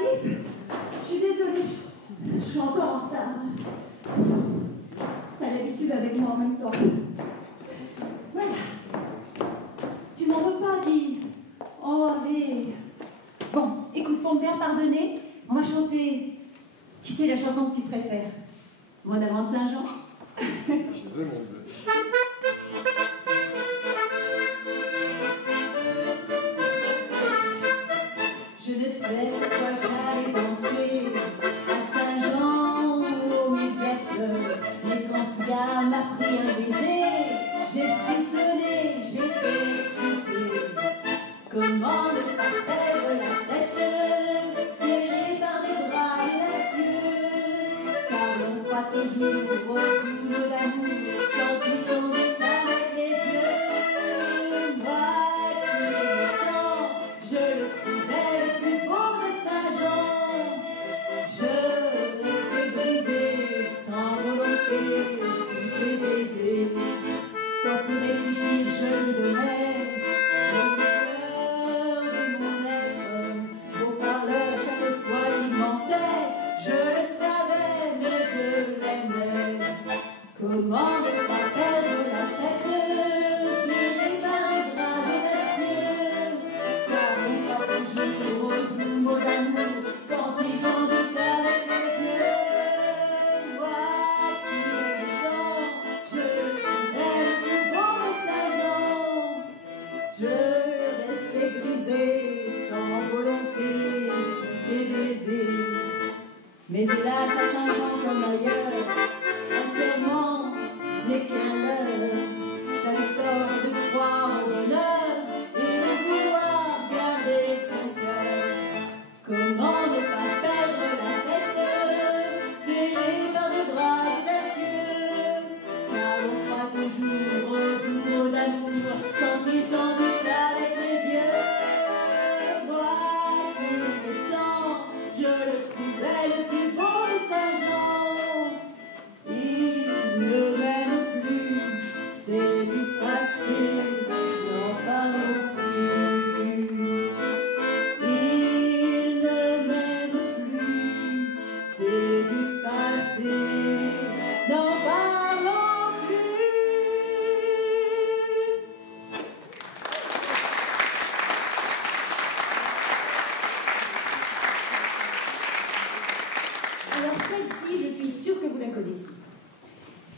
arrive. Je suis désolée, je suis encore en retard. T'as l'habitude avec moi en même temps. Voilà. Tu m'en veux pas, dis. Oh, allez. Bon, écoute, pour me faire pardonner, on va chanter. Tu sais la chanson que tu préfères? Moi d'avant de Saint-Jean. Je veux mon vœu. Je ne sais pourquoi j'allais danser à Saint-Jean ou aux Musettes. Mais quand ce gars m'a pris un baiser, j'ai frissonné, j'ai fait chuter. Comment ne pas perdre la tête, serré par des bras gracieux, car l'on croit toujours au bout d'amour quand ils sont avec les yeux. Moi qui l'aimais tant, je le trouvais le plus beau de Saint-Jean. Je restais brisée sans volonté sous ses baisers. Sans pour réfléchir, je lui donnais le cœur de mon être. Beau parleur, chaque fois il mentait. Je le savais, mais je l'aimais. Comment ne pas perdre la tête, serré par les bras audacieux, car il va toujours au doux mot d'amour quand il s'en doute avec les yeux. Moi qui l'aimais tant, je le trouvais le plus beau de Saint-Jean. Je restais brisée sans volonté sous ses baisers. Mais hélas à Saint-Jean comme ailleurs, un serment n'est qu'un leurre. J'avais tort de croire au bonheur et de vouloir garder son cœur. Comment ne pas perdre la tête, serré par des bras audacieux, car on croit toujours au doux mot d'amour quand ils s'en doutent avec les yeux. Moi qui l'aimais tant, je le trouvais le plus beau de Saint-Jean. Il ne m'aime plus, c'est du passé, n'en parlons plus. Il ne m'aime plus, c'est du passé, n'en parlons plus. Alors celle-ci, je suis sûre que vous la connaissez.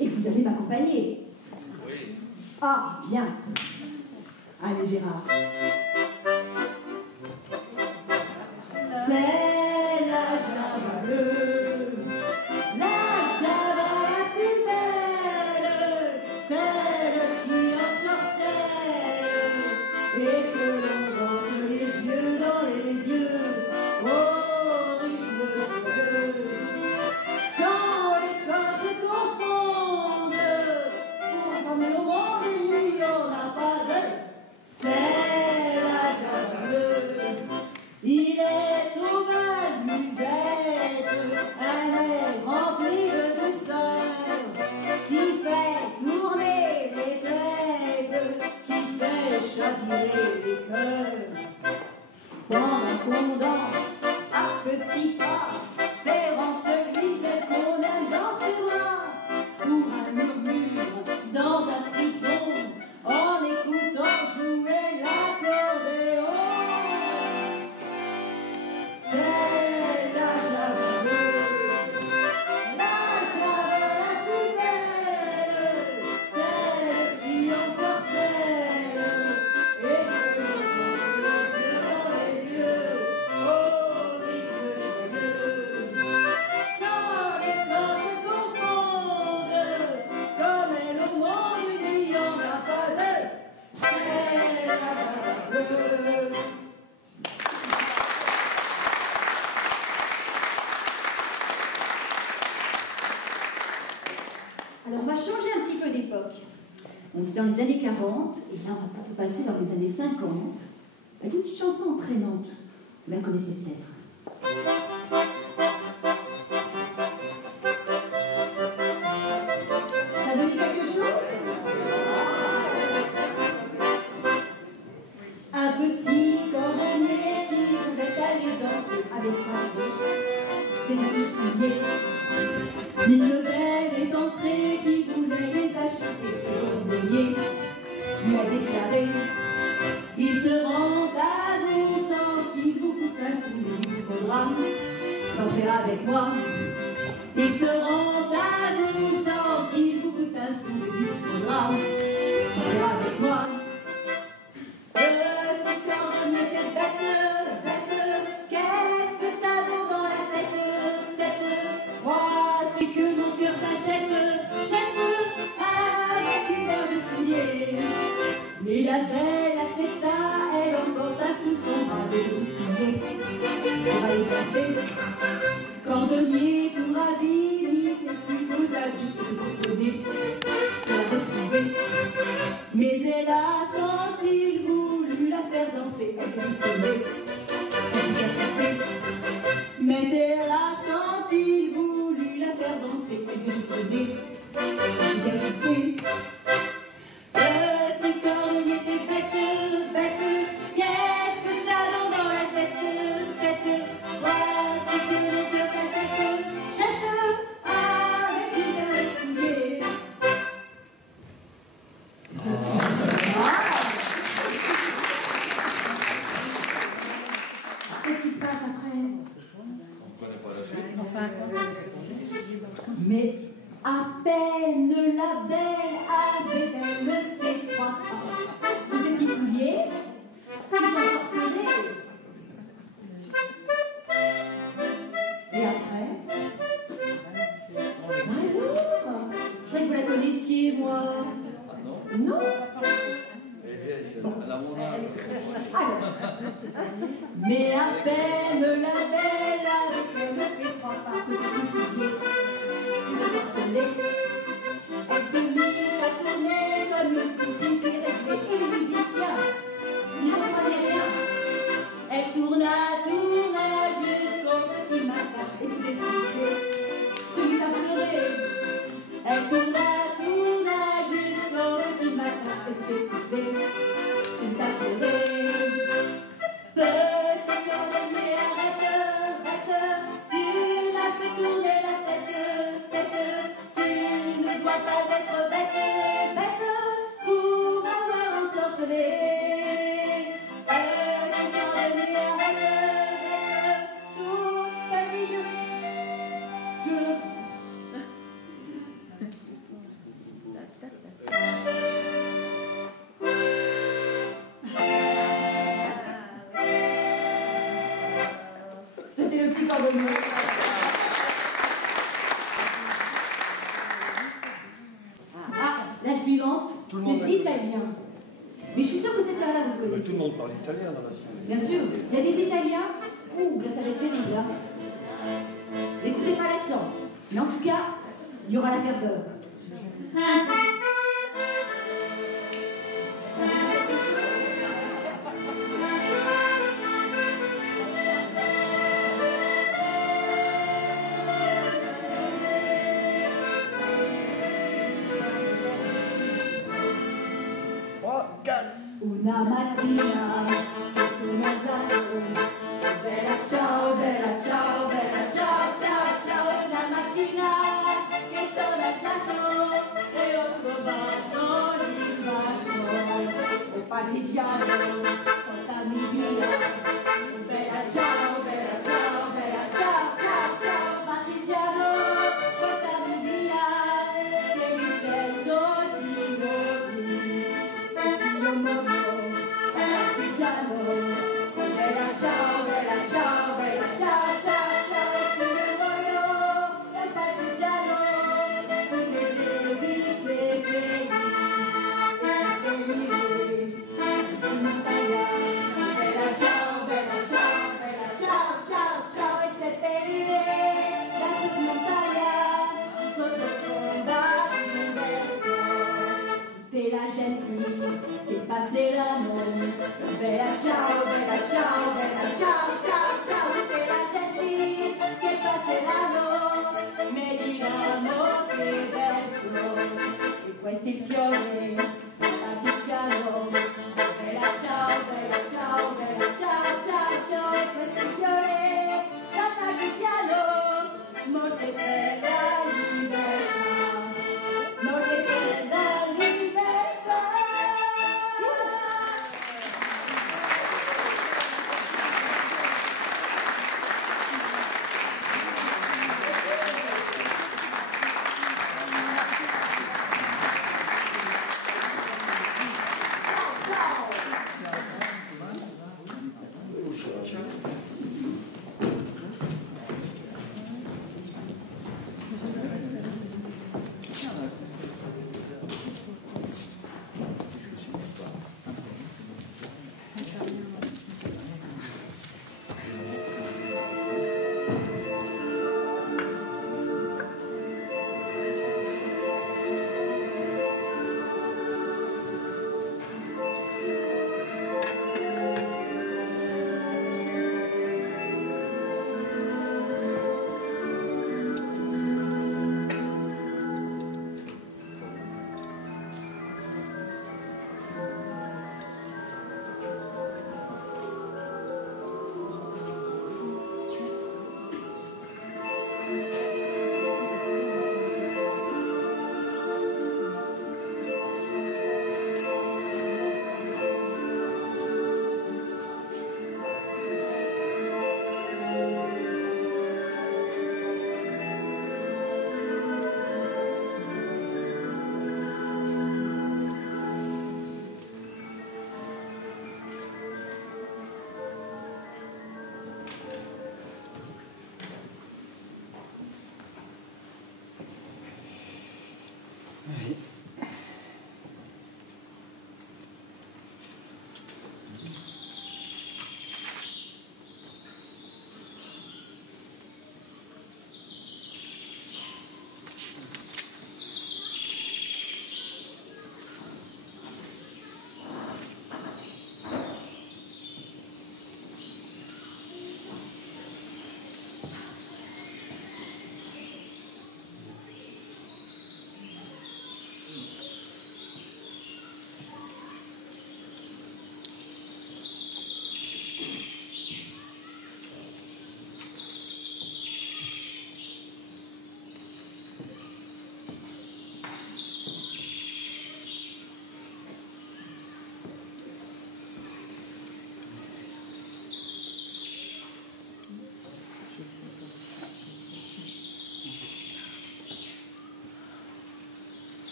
Et que vous allez m'accompagner. Oui. Ah, bien. Allez, Gérard. C'est la Java bleue, la Java la plus belle, celle qui ensorcelle et que l'on danse les yeux dans les yeux au rythme bleu. Quand les corps se confondent, comme au monde il n'y en a pas de. C'est la Java bleue. Il est au bal musette, un air rempli de douceur, qui fait tourner les têtes, qui fait chavirer les cœurs. Pendant qu'on danse à petits pas, serrant celui qu'on aime dans ses bras, pour un murmure dans un frisson, en écoutant jouer l'accordéon. C'est la Java bleue, la Java la plus belle, celle qui ensorcelle et que l'on danse les yeux dans les yeux au rythme joyeux. Quand les corps se confondent, comme elle au monde il n'y en a pas deux, c'est la Java bleue. Alors on va changer un petit peu d'époque. On est dans les années 40, et là on va plutôt passer dans les années 50. Avec une petite chanson entraînante. Vous la connaissez peut-être. Ça vous dit quelque chose? Un petit cordonnier qui voulait aller danser avec un des souliers. Une belle est entrée qui voulait les acheter. Cordonnier lui a déclaré: il se rend à vous sans qu'il vous coûte un sou, mais il faudra danser avec moi. Il se rend à vous sans qu'il vous coûte un sou, mais il faudra danser avec moi. Petit cordonnier, t'es bête, bête, qu'est-ce que t'as donc dans la tête, tête? Crois-tu que mon cœur s'achète, jette avec une paire de souliers? Mais la belle accepta, elle emporta sous son bras des souliers pour aller danser. Cordonnier tout ravi, lui c'est plus beaux habits que vous connaissez pour la retrouver. Mais hélas, quand il voulut la faire danser, elle lui connaît, elle lui a frappé. Mais hélas, quand il voulut la faire danser, elle lui connaît, elle lui a frappé. Petit cordonnier, t'es bête, bête, qu'est-ce que t'as donc dans la tête, tête? Crois-tu que mon cœur s'achète, jette avec une paire de souliers? Qu'est-ce qui se passe après? On ne connaît pas la suite. Mais à peine la belle avait-elle fait 3 pas, vos petits souliers, qui l'ensorcelaient. Et après? Alors, je croyais que vous la connaissiez, moi. Ah non? Non? Elle est vieille, celle-là. Elle a mon âge. Alors, mais à peine la belle avait-elle fait 3 pas, vos petits souliers, qui l'ensorcelaient. Elle se mit à tourner comme une petite réglée. Et les musiciens n'y comprenaient rien. Elle tourna jusqu'au petit matin. Et tous les souliers se mit à pleurer. Elle tourna jusqu'au petit matin. Et tous les souliers se mit à pleurer. Petit cordonnier, arrête, arrête. Tu m'as fait tourner la tête, tête. Tu ne dois pas être bête, bête, pour avoir ensorcelé. Petit cordonnier, arrête, toute ta vie je... C'était le petit cordonnier. La suivante, c'est italien. Mais je suis sûre que cette là vous Mais connaissez. tout le monde parle italien dans la série. Bien sûr, il y a des Italiens. Ouh, là ça va être terrible. Hein. Écoutez pas l'accent. Mais en tout cas, il y aura la ferveur. Una mattina sono alzato, bella ciao, bella ciao, bella ciao, ciao, ciao. Una mattina che sono alzato e ho trovato l'impasto. Oh partigiano, portami via. Bella ciao, bella ciao, bella ciao, ciao, ciao. Partigiano, portami via, che mi sento di morire. Partigiano, bella ciao, bella ciao, bella ciao, ciao, ciao, ti voglio, il partigiano, mi devi seppellire,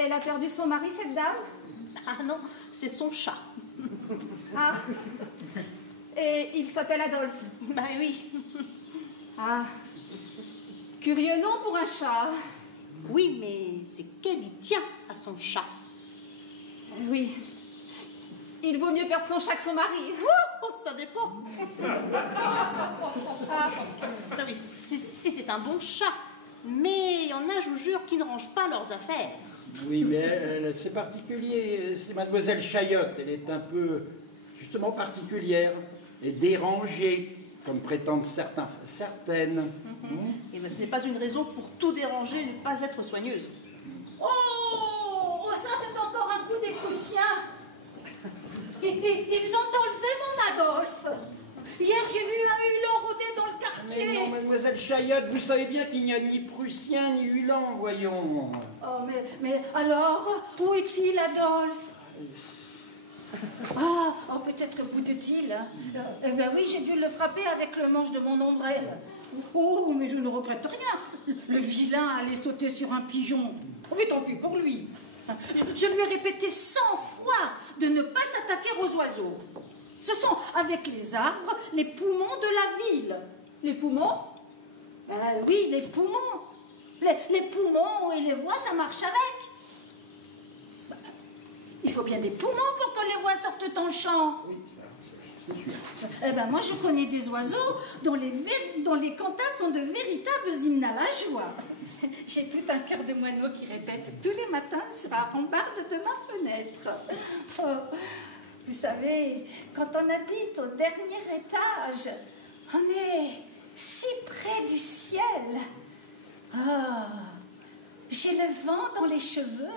Elle a perdu son mari, cette dame? Ah non, c'est son chat. Ah. Et il s'appelle Adolphe? Bah oui. Ah. Curieux nom pour un chat. Oui, mais c'est qu'elle y tient à son chat. Oui. Il vaut mieux perdre son chat que son mari. Oh, ça dépend. Ah oui, si c'est un bon chat. Mais il y en a, je vous jure, qui ne rangent pas leurs affaires. Oui, mais c'est particulier. C'est Mademoiselle Chayotte. Elle est un peu, justement, particulière et dérangée, comme prétendent certaines. Et ce n'est pas une raison pour tout déranger et ne pas être soigneuse. Oh, ça c'est encore un coup des Prussiens. Ils ont enlevé mon Adolphe. Hier, j'ai vu un Hulan rôder dans le quartier. Mais non, Mademoiselle Chayotte, vous savez bien qu'il n'y a ni Prussien ni Hulan, voyons. Oh, mais alors, où est-il, Adolphe? Ah, oh, peut-être que boude-t-il. Hein. Eh bien oui, j'ai dû le frapper avec le manche de mon ombrelle. Oh, mais je ne regrette rien. Le vilain allait sauter sur un pigeon. Oui, tant pis pour lui. Je lui ai répété 100 fois de ne pas s'attaquer aux oiseaux. Ce sont avec les arbres les poumons de la ville. Les poumons? Oui, les poumons. Les poumons et les voix, ça marche avec. Il faut bien des poumons pour que les voix sortent en chant. Oui, ça, c'est sûr. Eh ben, moi, je connais des oiseaux dont les cantates sont de véritables hymnes à la joie. j'ai tout un cœur de moineau qui répète tous les matins sur la rambarde de ma fenêtre. Oh, vous savez, quand on habite au dernier étage, on est si près du ciel. Ah, j'ai le vent dans les cheveux.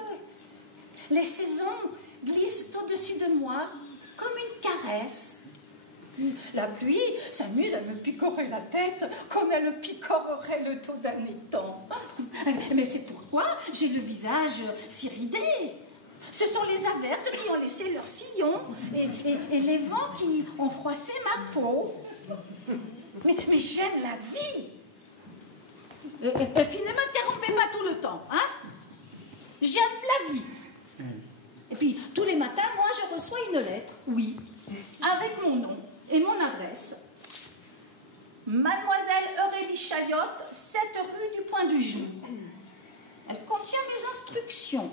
Les saisons glissent au-dessus de moi comme une caresse. La pluie s'amuse à me picorer la tête comme elle picorerait le dos d'un étang. Mais c'est pourquoi j'ai le visage si ridé. Ce sont les averses qui ont laissé leur sillon et les vents qui ont froissé ma peau. Mais j'aime la vie. Et puis ne m'interrompez pas tout le temps, hein? J'aime la vie. Et puis tous les matins, moi je reçois une lettre, oui, avec mon nom et mon adresse. Mademoiselle Aurélie Chayotte, 7 rue du Point du Jour. Elle contient mes instructions.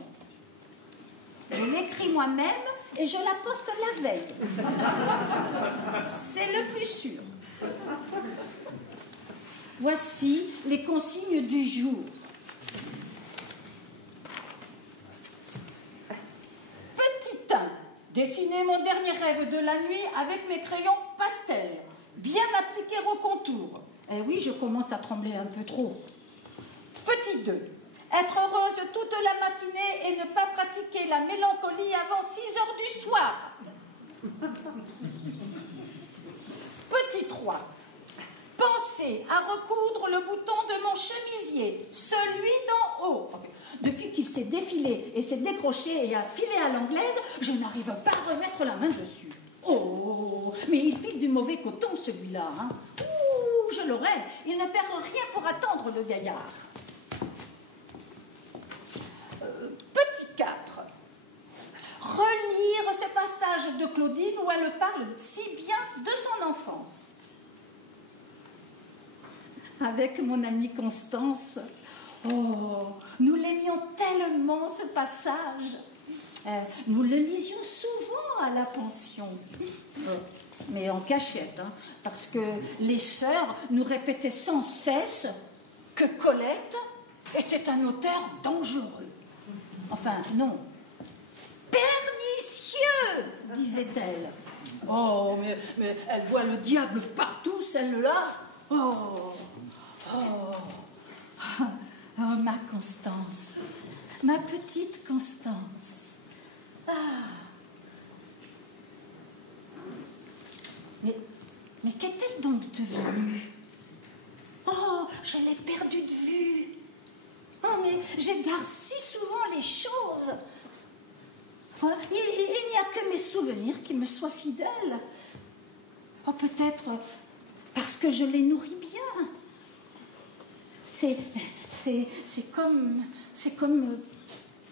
Je l'écris moi-même et je la poste la veille. C'est le plus sûr. Voici les consignes du jour. Petit 1. Dessiner mon dernier rêve de la nuit avec mes crayons pastel, bien appliqués au contour. Eh oui, je commence à trembler un peu trop. Petit 2. Être heureuse toute la matinée et ne pas pratiquer la mélancolie avant 6 heures du soir. Petit 3. Penser à recoudre le bouton de mon chemisier, celui d'en haut. Depuis qu'il s'est défilé et s'est décroché et a filé à l'anglaise, je n'arrive pas à remettre la main dessus. Oh, mais il file du mauvais coton, celui-là. Hein. Ouh, je l'aurais. Il ne perd rien pour attendre le gaillard. Petit 4. Relire ce passage de Claudine où elle parle si bien de son enfance. Avec mon amie Constance, oh, nous l'aimions tellement ce passage. Nous le lisions souvent à la pension. Mais en cachette, hein, parce que les sœurs nous répétaient sans cesse que Colette était un auteur dangereux. Enfin, non. Pernicieux, disait-elle. Oh, mais elle voit le diable partout, celle-là. Oh, ma Constance, ma petite Constance. Ah. Mais qu'est-elle donc devenue? Oh, je l'ai perdue de vue. Oh, mais j'égare si souvent les choses. Oh, il n'y a que mes souvenirs qui me soient fidèles. Oh, peut-être parce que je les nourris bien. C'est comme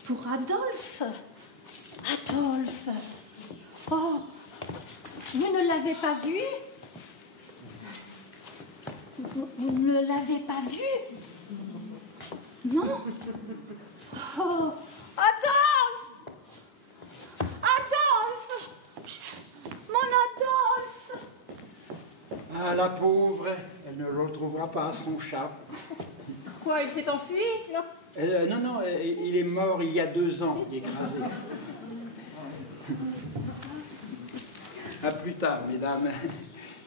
pour Adolphe. Adolphe. Oh, vous ne l'avez pas vu? Vous ne l'avez pas vu? Non? Oh, Adolphe! Adolphe! Mon Adolphe! Ah, la pauvre, elle ne retrouvera pas son chat. Quoi, il s'est enfui? Non. Non, il est mort il y a 2 ans, écrasé. À plus tard, mesdames.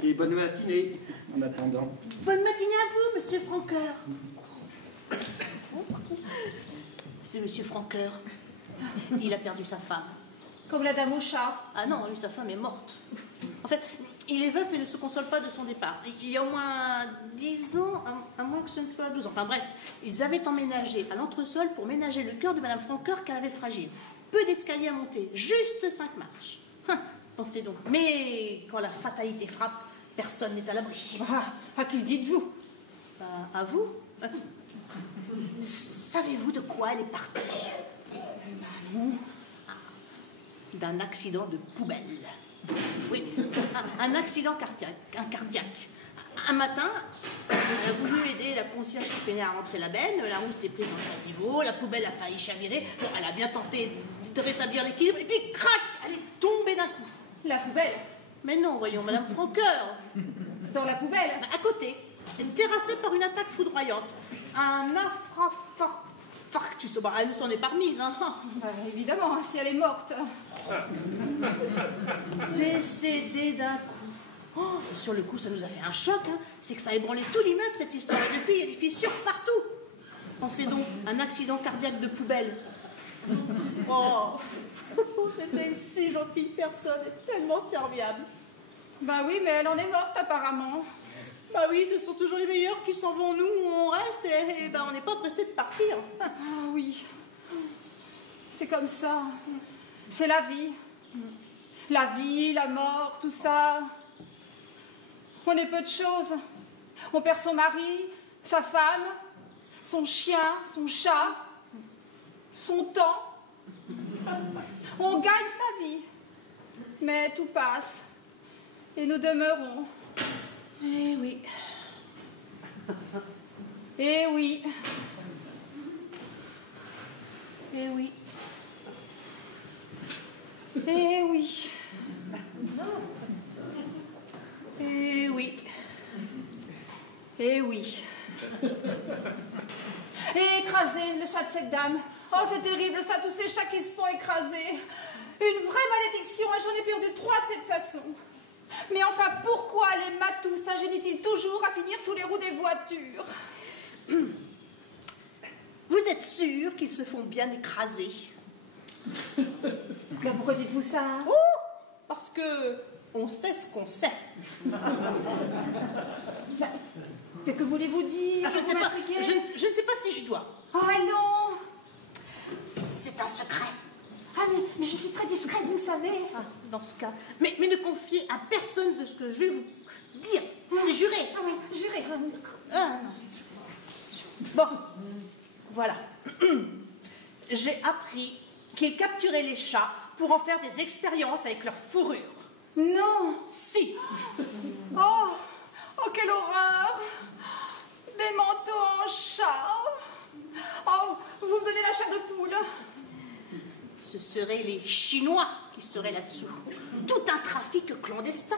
Et bonne matinée, en attendant. Bonne matinée à vous, monsieur Francoeur. C'est monsieur Francoeur. Il a perdu sa femme. Comme la dame au chat. Ah non, lui, sa femme est morte. En fait, il est veuf et ne se console pas de son départ. Il y a au moins 10 ans, à moins que ce ne soit 12 ans. Enfin bref, ils avaient emménagé à l'entresol pour ménager le cœur de madame Francoeur qu'elle avait fragile. Peu d'escaliers à monter, juste 5 marches. Pensez donc. Mais quand la fatalité frappe, personne n'est à l'abri. À qui le dites-vous? À vous? Savez-vous de quoi elle est partie? Non. D'un accident de poubelle. Oui, un accident cardiaque. Un matin, elle a voulu aider la concierge qui peinait à rentrer la benne. La roue s'était prise dans le caniveau, la poubelle a failli chavirer. Bon, elle a bien tenté de rétablir l'équilibre, et puis crac, elle est tombée d'un coup. La poubelle? Mais non, voyons, madame Francoeur. Dans la poubelle? À côté, terrassée par une attaque foudroyante. un infarctus. Bah, elle ne s'en est pas remise, hein. Évidemment, si elle est morte. Décédée d'un coup. Oh, sur le coup, ça nous a fait un choc, hein. C'est que ça a ébranlé tout l'immeuble, cette histoire. Et depuis, il y a des fissures partout. Pensez donc, un accident cardiaque de poubelle. Oh, c'était une si gentille personne et tellement serviable. Bah oui, mais elle en est morte apparemment. Bah oui, ce sont toujours les meilleurs qui s'en vont, nous, on reste et ben on n'est pas pressé de partir. Ah oui, c'est comme ça. C'est la vie. La vie, la mort, tout ça. On est peu de choses. On perd son mari, sa femme, son chien, son chat, son temps. On gagne sa vie. Mais tout passe. Et nous demeurons. Eh oui. Eh oui. Eh oui. Eh oui. Eh oui. Eh oui. Et écraser le chat de cette dame. Oh, c'est terrible ça, tous ces chats qui se font écraser. Une vraie malédiction, et j'en ai perdu 3 de cette façon. Mais enfin, pourquoi les matous s'ingénient-ils toujours à finir sous les roues des voitures? Vous êtes sûr qu'ils se font bien écraser? Mais pourquoi dites-vous ça? Oh, parce que on sait ce qu'on sait. Mais que voulez-vous dire? Je ne sais pas, je ne sais pas si je dois. Oh non! C'est un secret. Ah mais je suis très discrète, vous savez. Ah, dans ce cas. Mais ne confiez à personne de ce que je vais vous dire. C'est juré. Ah oui, juré. Ah, non. Bon, voilà. J'ai appris qu'ils capturaient les chats pour en faire des expériences avec leur fourrure. Non. Si. Oh, quelle horreur! Des manteaux en chat. Oh, vous me donnez la chair de poule. Ce seraient les Chinois qui seraient là-dessous. Tout un trafic clandestin.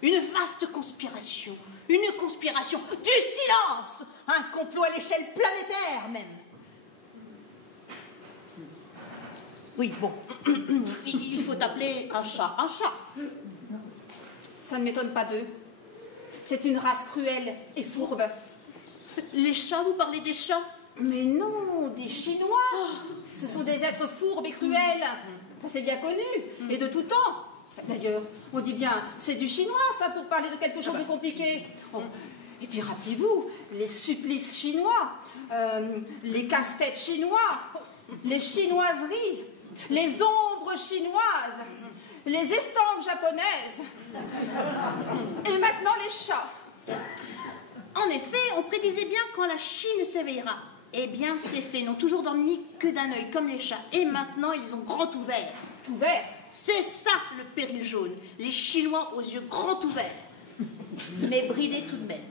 Une vaste conspiration. Une conspiration du silence. Un complot à l'échelle planétaire, même. Oui, bon. Il faut appeler un chat un chat. Ça ne m'étonne pas d'eux. C'est une race cruelle et fourbe. Les chats, vous parlez des chats? Mais non, des Chinois. Ce sont des êtres fourbes et cruels. Enfin, c'est bien connu, et de tout temps. D'ailleurs, on dit bien, c'est du chinois, ça, pour parler de quelque chose de compliqué. Oh. Et puis, rappelez-vous, les supplices chinois, les casse-têtes chinois, les chinoiseries, les ombres chinoises, les estampes japonaises, et maintenant les chats. En effet, on prédisait bien quand la Chine s'éveillera. Eh bien, c'est fait. Ils n'ont toujours dormi que d'un œil, comme les chats. Et maintenant, ils ont grand ouvert. Tout vert. C'est ça, le péril jaune. Les Chinois aux yeux grand ouverts. Mais bridés tout de même.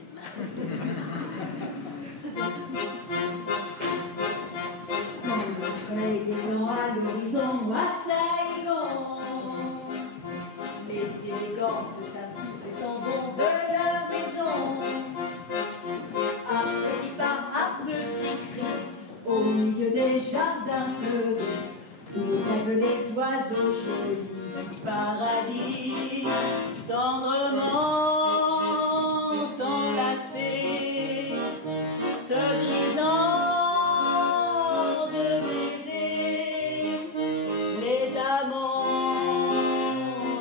Le soleil descend à l'horizon, assez grand. Les élégantes s'affrontent et s'en vont de leur maison. À petits pas, à petits cris, au milieu des jardins fleuris, où rêvent les oiseaux jolis du paradis, tendrement enlacés, se grisant de baiser, les amants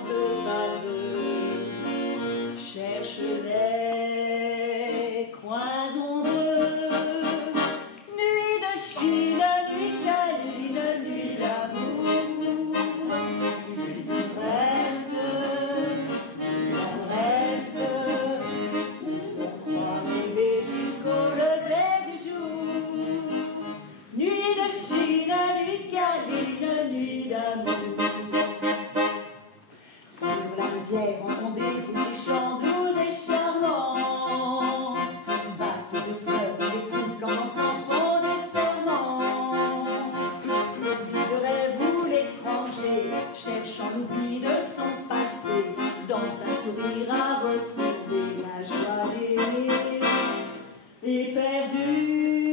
de baveux cherchent les coins ombreux, nuit de Chine, nuit câline, nuit d'amour, nuit d'ivresse, tendresse, où on croit rêver jusqu'au lever du jour, nuit de Chine, nuit câline, nuit d'amour. Sur la rivière entendez-vous des chants doux et charmants, bateaux de fleurs, des couples en dansant font des serments. Oublierez-vous l'étranger, cherchant l'oubli de son passé, dans un sourire à retrouver la joie d'aimer, et perdu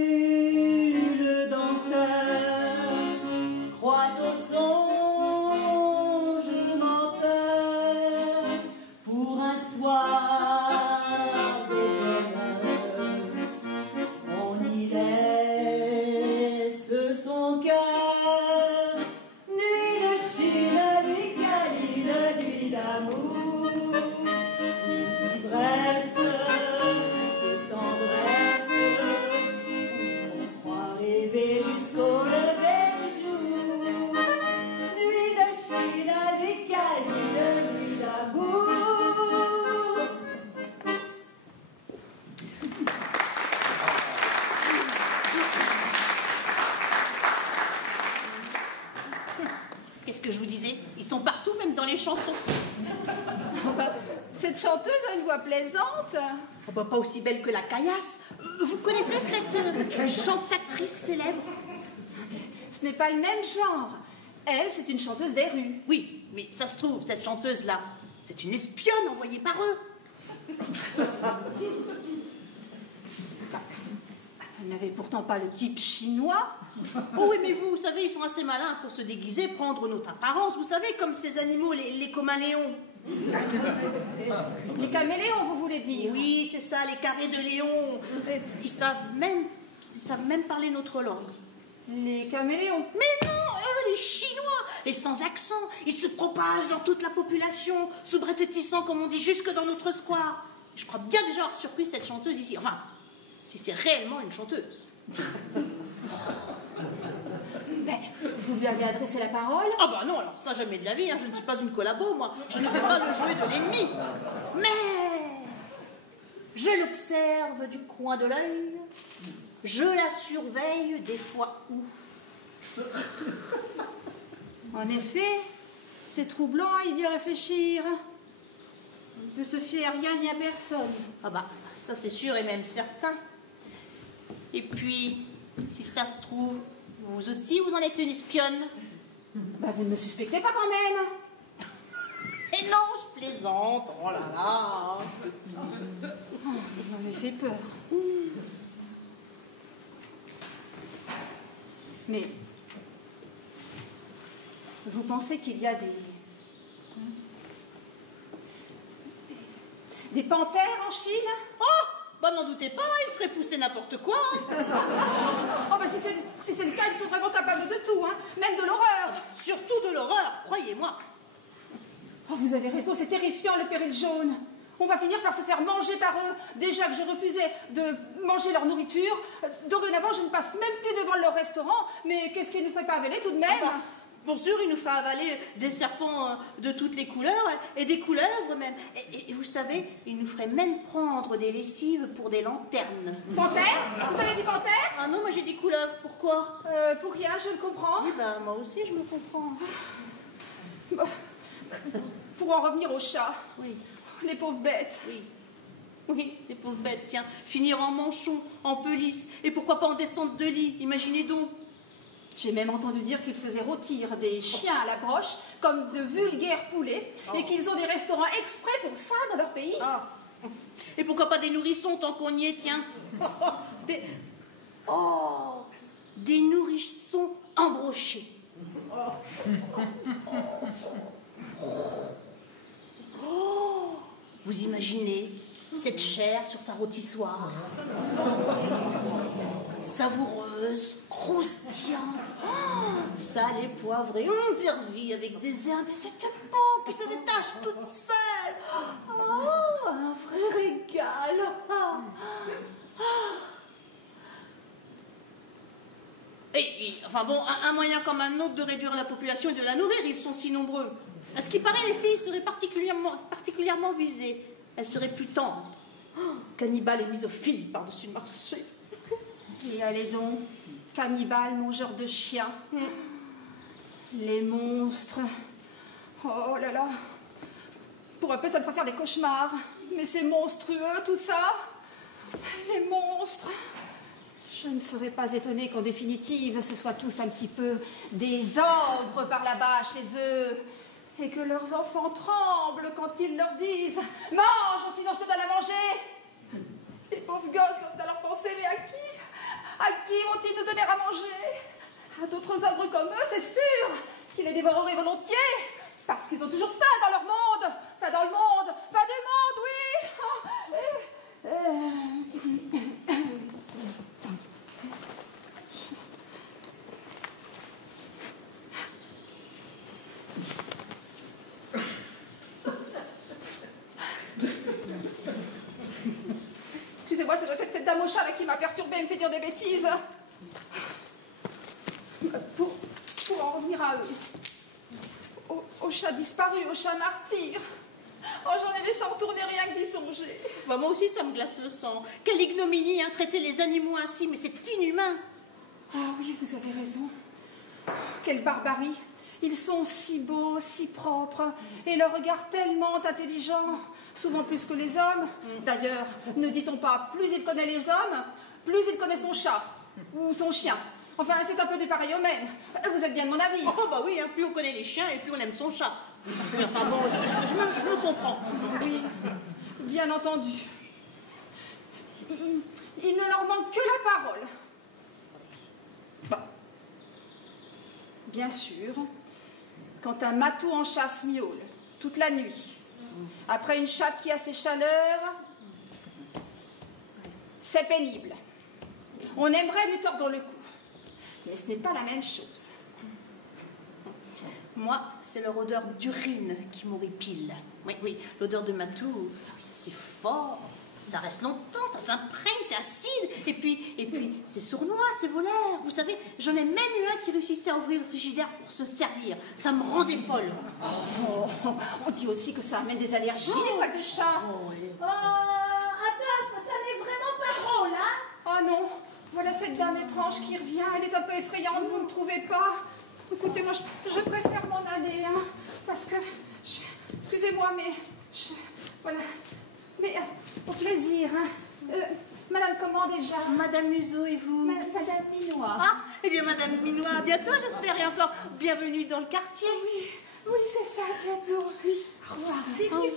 que je vous disais, ils sont partout, même dans les chansons. Cette chanteuse a une voix plaisante. Oh bah, pas aussi belle que la caillasse. Vous connaissez cette chantatrice célèbre? Ce n'est pas le même genre. Elle, c'est une chanteuse des rues. Oui, mais ça se trouve, cette chanteuse-là, c'est une espionne envoyée par eux. Elle n'avait pourtant pas le type chinois. Oh oui, mais vous savez, ils sont assez malins pour se déguiser, prendre notre apparence. Vous savez, comme ces animaux, les caméléons. Les caméléons, vous voulez dire? Oui, c'est ça, les carrés de Léon. Ils savent même parler notre langue. Les caméléons. Mais non, eux, les Chinois, et sans accent, ils se propagent dans toute la population, s'oubretissant, comme on dit, jusque dans notre square. Je crois bien déjà avoir surpris cette chanteuse ici. Enfin, si c'est réellement une chanteuse. Ben, vous lui avez adressé la parole? Ah bah non, alors ça jamais de la vie, hein. Je ne suis pas une collabo, moi. Je ne fais pas le jouet de l'ennemi. Mais je l'observe du coin de l'œil. Je la surveille des fois où. En effet, c'est troublant à y bien réfléchir. On ne peut se fier à rien ni à personne. Ah bah, ça c'est sûr et même certain. Et puis, si ça se trouve, vous aussi vous en êtes une espionne. Bah, vous ne me suspectez pas quand même. Et non, je plaisante. Oh là là. Oh, vous m'avez fait peur. Mais vous pensez qu'il y a des panthères en Chine? Oh, bah n'en doutez pas, ils feraient pousser n'importe quoi. Oh, bah si c'est le cas, ils sont vraiment capables de tout, hein, même de l'horreur. Surtout de l'horreur, croyez-moi. Oh, vous avez raison, c'est terrifiant le péril jaune. On va finir par se faire manger par eux. Déjà que je refusais de manger leur nourriture, dorénavant je ne passe même plus devant leur restaurant. Mais qu'est-ce qu'ils ne feraient pas avaler tout de même? Ah bah, pour sûr, ils nous feraient avaler des serpents de toutes les couleurs et des couleuvres même. Et vous savez, ils nous feraient même prendre des lessives pour des lanternes. Panthère? Vous avez dit panthère? Ah non, moi j'ai dit couleuvre. Pourquoi? Pour rien, je le comprends. Oui, ben moi aussi je me comprends. Bon. Pour en revenir aux chats. Oui. Les pauvres bêtes. Oui. Oui, les pauvres bêtes, tiens, finir en manchon, en pelisse, et pourquoi pas en descente de lit, imaginez donc. J'ai même entendu dire qu'ils faisaient rôtir des chiens à la broche comme de vulgaires poulets et qu'ils ont des restaurants exprès pour ça dans leur pays. Ah. Et pourquoi pas des nourrissons tant qu'on y est, tiens. Des nourrissons embrochés. Oh, vous imaginez cette chair sur sa rôtissoire, savoureuse, croustillante, salée, poivrée, ondurvie avec des herbes et cette peau qui se détache toute seule. Oh, un vrai régal. Enfin bon, un moyen comme un autre de réduire la population et de la nourrir, ils sont si nombreux. À ce qui paraît, les filles seraient particulièrement visées. Elles seraient plus tendres. Cannibales et misophiles par-dessus le marché. Et allez donc, cannibales, mangeurs de chiens. Les monstres. Oh là là. Pour un peu, ça me ferait faire des cauchemars. Mais c'est monstrueux, tout ça. Les monstres. Je ne serais pas étonnée qu'en définitive, ce soit tous un petit peu des ogres par là-bas chez eux. Et que leurs enfants tremblent quand ils leur disent « Mange, sinon je te donne à manger !» Les pauvres gosses doivent alors penser « Mais à qui vont-ils nous donner à manger ?» À d'autres ogres comme eux, c'est sûr qu'ils les dévoreraient volontiers, parce qu'ils ont toujours faim dans leur monde. Faim dans le monde, faim du monde, oui. Excusez-moi, ça doit être cette dame au chat là qui m'a perturbée et me fait dire des bêtises. Pour en revenir à eux, aux chats disparus, aux chats martyrs. Oh, j'en ai laissé en retourner rien que d'y songer. Bah, moi aussi, ça me glace le sang. Quelle ignominie, hein, traiter les animaux ainsi, mais c'est inhumain. Ah oui, vous avez raison. Quelle barbarie. Ils sont si beaux, si propres, et leur regard tellement intelligent, souvent plus que les hommes. D'ailleurs, ne dit-on pas, plus il connaît les hommes, plus il connaît son chat, ou son chien. Enfin, c'est un peu du pareil au même. Vous êtes bien de mon avis. Oh bah oui, hein, plus on connaît les chiens et plus on aime son chat. Oui, enfin bon, je me comprends. Oui, bien entendu. Il ne leur manque que la parole. Bon. Bien sûr, quand un matou en chasse miaule toute la nuit, après une chatte qui a ses chaleurs, c'est pénible. On aimerait lui tordre le cou, mais ce n'est pas la même chose. Moi, c'est leur odeur d'urine qui m'horripile. Oui, oui, l'odeur de matou, c'est fort. Ça reste longtemps, ça s'imprègne, c'est acide. Et puis, c'est sournois, c'est volaire. Vous savez, j'en ai même eu un qui réussissait à ouvrir le frigidaire pour se servir. Ça me rendait folle. Oh, on dit aussi que ça amène des allergies, les poils de chat. Oh, Adolphe, ça n'est vraiment pas drôle, hein? Oh non, voilà cette dame étrange qui revient. Elle est un peu effrayante, vous ne trouvez pas? Écoutez, moi, je préfère m'en aller, hein, parce que... excusez-moi, mais... voilà. Mais, au plaisir, hein. Madame, comment déjà? Madame Museau et vous? Madame Minois. Ah, eh bien, Madame Minois, à bientôt, j'espère, et encore bienvenue dans le quartier. Oui, c'est ça, bientôt. Oui. Au revoir. Si tu continues,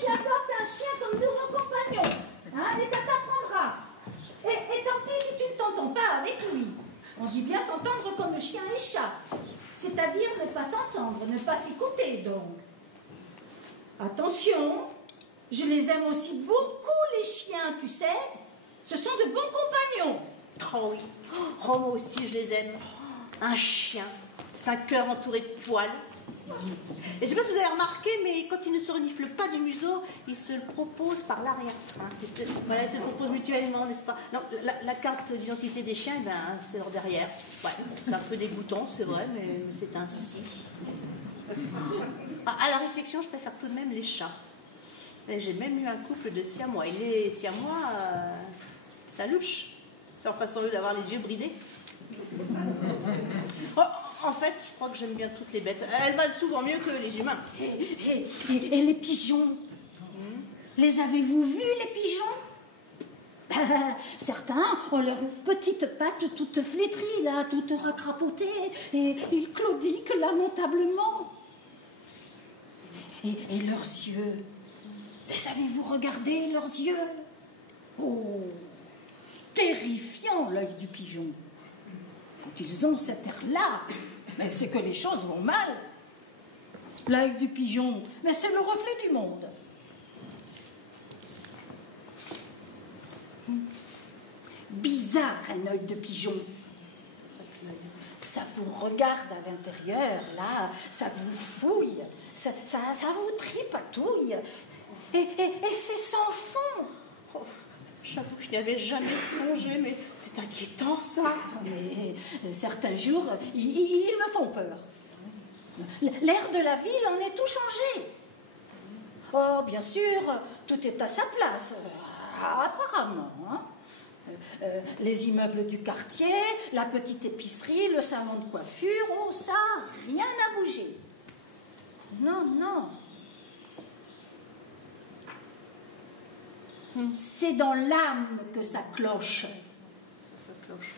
j'apporte un chien comme nouveau compagnon. Hein, et ça t'apprendra. Et tant pis si tu ne t'entends pas avec lui. On dit bien s'entendre comme le chien et chat. C'est-à-dire ne pas s'entendre, ne pas s'écouter, donc. Attention, je les aime aussi beaucoup, les chiens, tu sais. Ce sont de bons compagnons. Oh oui, oh, moi aussi, je les aime. Un chien, c'est un cœur entouré de poils. Et je ne sais pas si vous avez remarqué, mais quand il ne se renifle pas du museau, il se le propose par l'arrière-train. Voilà, ils se le proposent mutuellement, n'est-ce pas? Non, la carte d'identité des chiens, ben, c'est leur derrière. Ouais, c'est un peu dégoûtant, c'est vrai, mais c'est ainsi. À la réflexion, je préfère tout de même les chats. J'ai même eu un couple de siamois. Et les siamois, ça louche. C'est en façon d'avoir les yeux bridés. Oh, en fait, je crois que j'aime bien toutes les bêtes. Elles valent souvent mieux que les humains. Et les pigeons? Les avez-vous vus, les pigeons? Certains ont leurs petites pattes toutes flétries, là, toutes racrapotées, et ils claudiquent lamentablement. Et leurs yeux, les avez-vous regardés, leurs yeux? Oh, terrifiant, l'œil du pigeon. Quand ils ont cet air-là, mais c'est que les choses vont mal. L'œil du pigeon, mais c'est le reflet du monde. Bizarre, un œil de pigeon. Ça vous regarde à l'intérieur, là, ça vous fouille, ça vous tripatouille, et c'est sans fond. Oh, j'avoue que je n'y avais jamais songé, mais c'est inquiétant, ça. Mais certains jours, ils me font peur. L'air de la ville en est tout changé. Oh, bien sûr, tout est à sa place, apparemment, hein. Les immeubles du quartier, la petite épicerie, le salon de coiffure, oh ça, rien n'a bougé. Non, non. C'est dans l'âme que ça cloche. Ça cloche.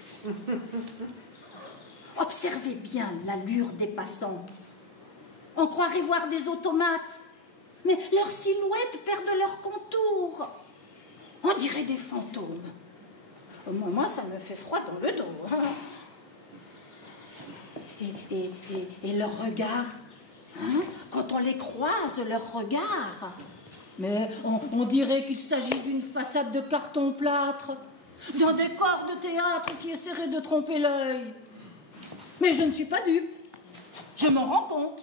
Observez bien l'allure des passants. On croirait voir des automates, mais leurs silhouettes perdent leur contour. On dirait des fantômes. Moi, ça me fait froid dans le dos. Et leur regard, hein, quand on les croise, leur regard, mais on dirait qu'il s'agit d'une façade de carton-plâtre, d'un décor de théâtre qui essaierait de tromper l'œil. Mais je ne suis pas dupe, je m'en rends compte.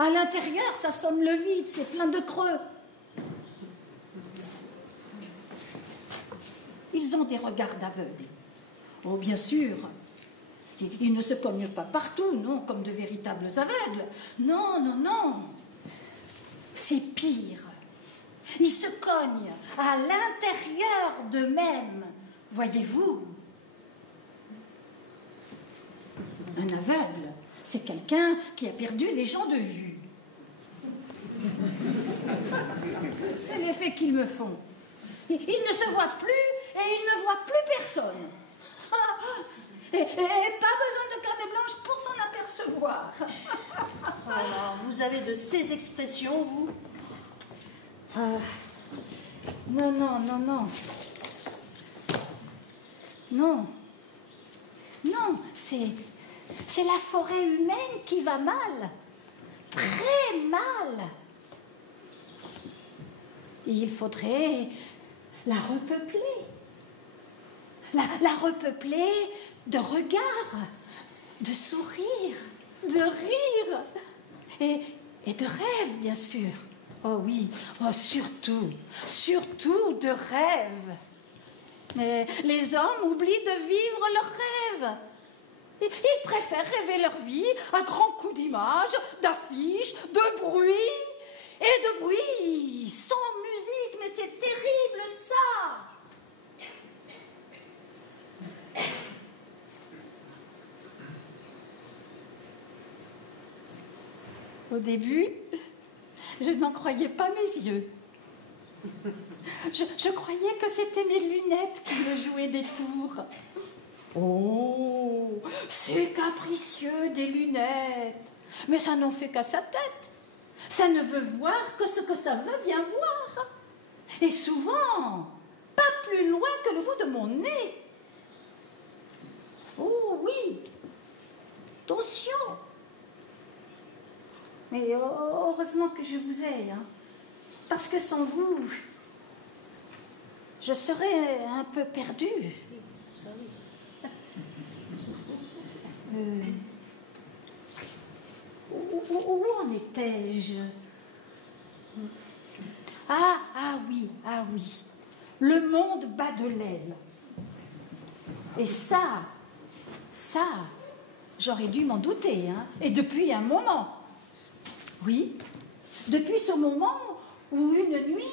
À l'intérieur, ça sonne le vide, c'est plein de creux. Ils ont des regards d'aveugles. Oh, bien sûr. Ils ne se cognent pas partout, non, comme de véritables aveugles. Non, non, non. C'est pire. Ils se cognent à l'intérieur d'eux-mêmes. Voyez-vous? Un aveugle, c'est quelqu'un qui a perdu les gens de vue. C'est l'effet qu'ils me font. Ils ne se voient plus et ils ne voient plus personne. Et pas besoin de carnet blanche pour s'en apercevoir. Alors, vous avez de ces expressions, vous? Non. Non, c'est la forêt humaine qui va mal. Très mal. Il faudrait la repeupler. La repeupler de regards, de sourires, de rires et de rêves, bien sûr. Oh oui, oh surtout de rêves. Mais les hommes oublient de vivre leurs rêves. Ils préfèrent rêver leur vie à grands coups d'images, d'affiches, de bruit. Et de bruit, sans musique, mais c'est terrible ça. Au début, je n'en croyais pas mes yeux. Je croyais que c'était mes lunettes qui me jouaient des tours. Oh, c'est capricieux des lunettes. Mais ça n'en fait qu'à sa tête. Ça ne veut voir que ce que ça veut bien voir. Et souvent, pas plus loin que le bout de mon nez. Oh oui, attention. Mais heureusement que je vous ai, hein, parce que sans vous, je serais un peu perdue. Où en étais-je? Ah oui. Le monde bat de l'aile. Et ça, j'aurais dû m'en douter, hein, et depuis un moment. Oui, depuis ce moment où une nuit,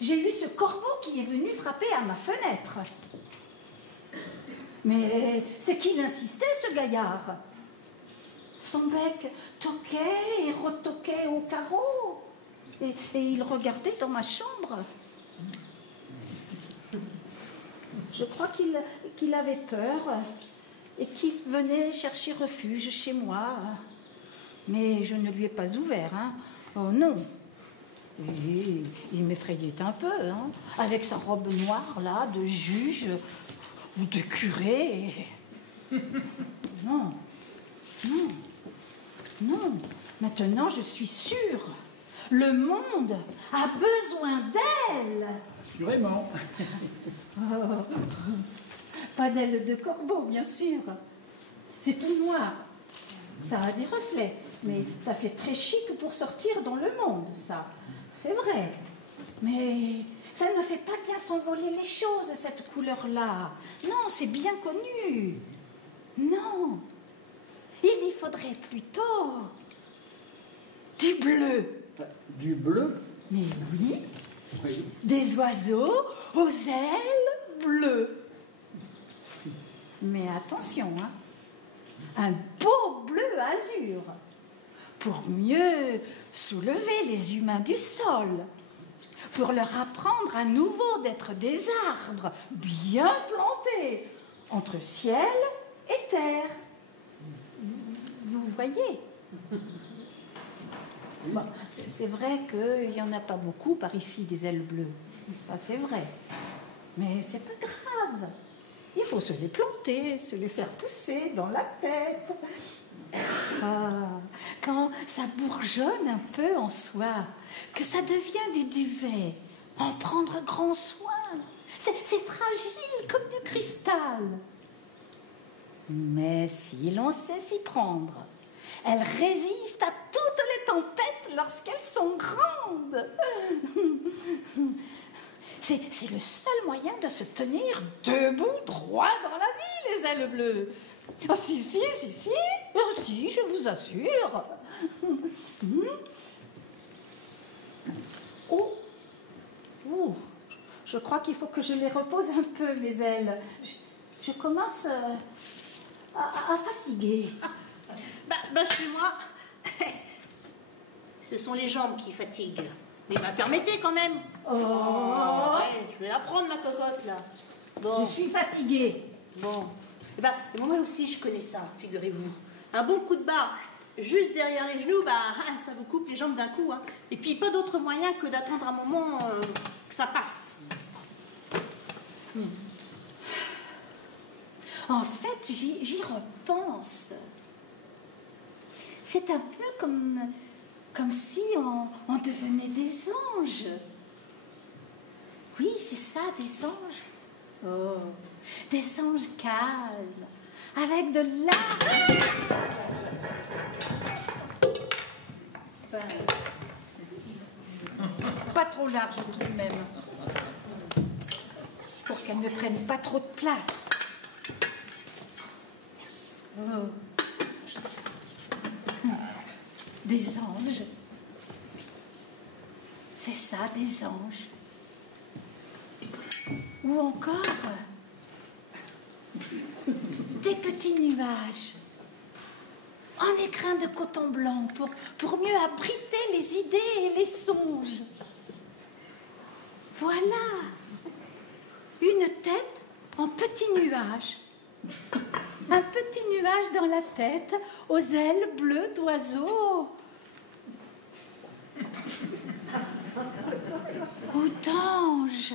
j'ai eu ce corbeau qui est venu frapper à ma fenêtre. Mais c'est qu'il insistait, ce gaillard. Son bec toquait et retoquait au carreau. Et il regardait dans ma chambre. Je crois qu'il avait peur et qu'il venait chercher refuge chez moi. Mais je ne lui ai pas ouvert, hein. Oh non. Et il m'effrayait un peu, hein, avec sa robe noire, là, de juge ou de curé. Non. Maintenant, je suis sûre. Le monde a besoin d'elle. Vraiment. Pas d'aile de corbeau, bien sûr. C'est tout noir. Ça a des reflets, mais ça fait très chic pour sortir dans le monde, ça. C'est vrai. Mais ça ne fait pas bien s'envoler les choses, cette couleur-là. Non, c'est bien connu. Non. Il y faudrait plutôt du bleu. Du bleu? Mais oui. Oui. Des oiseaux aux ailes bleues. Mais attention, hein. Un beau bleu azur pour mieux soulever les humains du sol, pour leur apprendre à nouveau d'être des arbres bien plantés entre ciel et terre. Vous voyez? Bon, c'est vrai qu'il n'y en a pas beaucoup par ici, des ailes bleues. Ça, c'est vrai. Mais c'est pas grave. Il faut se les planter, se les faire pousser dans la tête. Ah, quand ça bourgeonne un peu en soi, que ça devient du duvet, en prendre grand soin. C'est fragile comme du cristal. Mais si l'on sait s'y prendre, elles résistent à toutes les tempêtes lorsqu'elles sont grandes. C'est le seul moyen de se tenir debout, droit dans la vie, les ailes bleues. Oh, si, oh, si, je vous assure. Oh, je crois qu'il faut que je les repose un peu, mes ailes. Je commence à fatiguer. Chez moi, ce sont les jambes qui fatiguent. Mais permettez quand même. Oh, Ouais, je vais la prendre, ma cocotte, là. Bon. je suis fatiguée. Bon. Moi aussi, je connais ça, figurez-vous. Un bon coup de barre juste derrière les genoux, ça vous coupe les jambes d'un coup. Hein. Et puis, pas d'autre moyen que d'attendre un moment que ça passe. En fait, j'y repense. C'est un peu comme si on devenait des anges. Oui, c'est ça, des anges. Oh, des anges calmes, avec de l'âme. Pas trop large tout de même, pour qu'elle ne prenne pas trop de place. Oh. Des anges. C'est ça, des anges. Ou encore des petits nuages en écrin de coton blanc pour mieux abriter les idées et les songes. Voilà, une tête en petit nuage. Un petit nuage dans la tête, aux ailes bleues d'oiseau. Ou d'ange.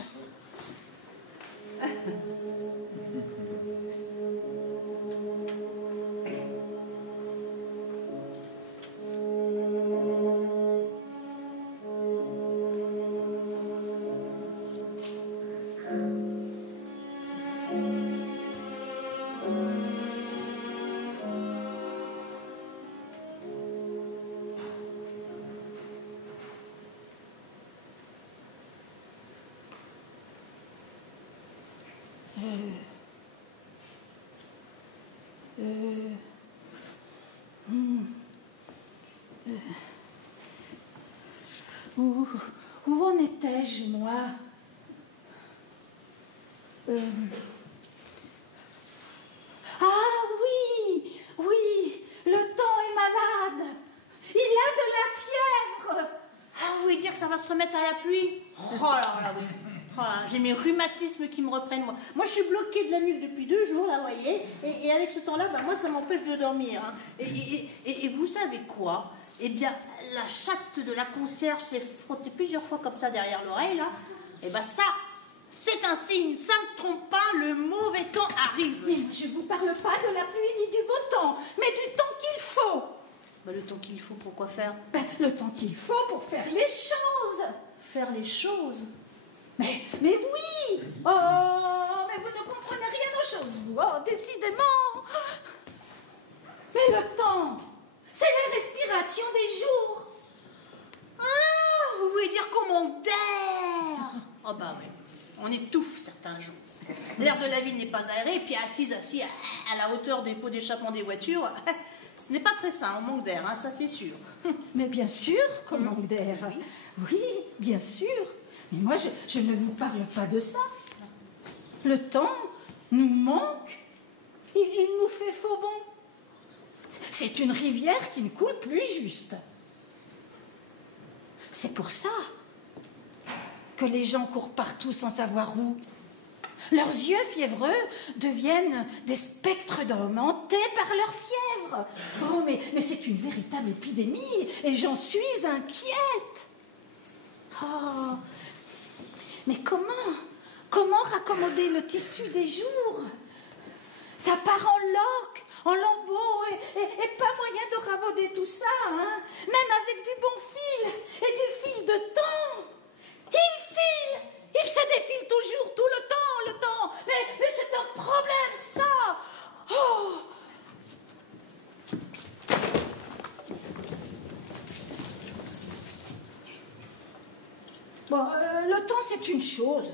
Où en étais-je, moi? Ah oui, le temps est malade. Il a de la fièvre. Ah, vous voulez dire que ça va se remettre à la pluie? Oh là, oui. Oh là, j'ai mes rhumatismes qui me reprennent, moi. Moi, je suis bloquée de la nuque depuis 2 jours, là, vous voyez. Et avec ce temps-là, moi, ça m'empêche de dormir. Hein. Et vous savez quoi? Eh bien, la chatte de la concierge s'est frottée plusieurs fois comme ça derrière l'oreille, là. Eh bien, ça, c'est un signe. Ça ne trompe pas, le mauvais temps arrive. Mais je ne vous parle pas de la pluie ni du beau temps, mais du temps qu'il faut. Le temps qu'il faut pour quoi faire? Le temps qu'il faut pour faire les choses. Faire les choses? Mais oui. Oh, mais vous ne comprenez rien aux choses, vous. Oh, décidément. Mais le temps, c'est les respirations des jours. Ah, vous voulez dire qu'on manque d'air? Oh bah oui, on étouffe certains jours. L'air de la ville n'est pas aéré, et puis assis à la hauteur des pots d'échappement des voitures, ce n'est pas très sain, on manque d'air, hein, ça c'est sûr. Mais bien sûr qu'on manque d'air. Oui, bien sûr. Mais moi, je ne vous parle pas de ça. Le temps nous manque. Il nous fait faux bon. C'est une rivière qui ne coule plus juste. C'est pour ça que les gens courent partout sans savoir où. Leurs yeux fiévreux deviennent des spectres d'hommes hantés par leur fièvre. Oh, mais c'est une véritable épidémie et j'en suis inquiète. Oh, mais comment raccommoder le tissu des jours? Ça part en loques, en lambeaux et pas moyen de ravauder tout ça, hein? Même avec du bon fil et du fil de temps. Il se défile toujours, tout le temps. Mais c'est un problème, ça. Oh. Bon, le temps, c'est une chose.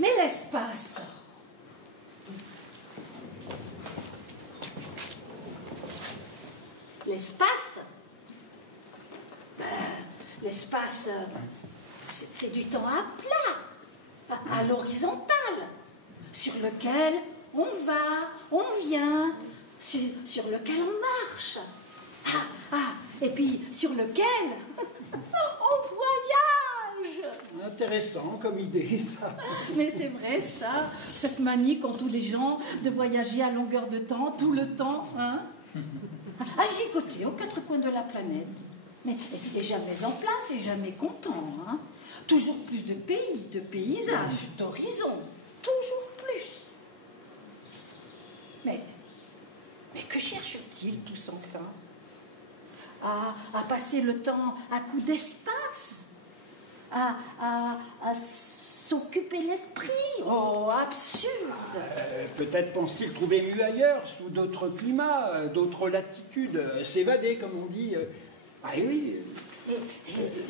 Mais l'espace... L'espace, c'est du temps à plat, à l'horizontale, sur lequel on va, on vient, sur lequel on marche. Et puis sur lequel on voyage. Intéressant comme idée, ça. Mais c'est vrai, ça, cette manie qu'ont tous les gens de voyager à longueur de temps, tout le temps, hein. À gigoter aux quatre coins de la planète. Mais et jamais en place et jamais content, hein. Toujours plus de pays, de paysages, d'horizons. Toujours plus. Mais que cherchent-ils tous enfin? À passer le temps à coups d'espace, à s'occuper l'esprit. Oh, absurde! Peut-être pense-t-il trouver mieux ailleurs, sous d'autres climats, d'autres latitudes, s'évader, comme on dit. Ah oui,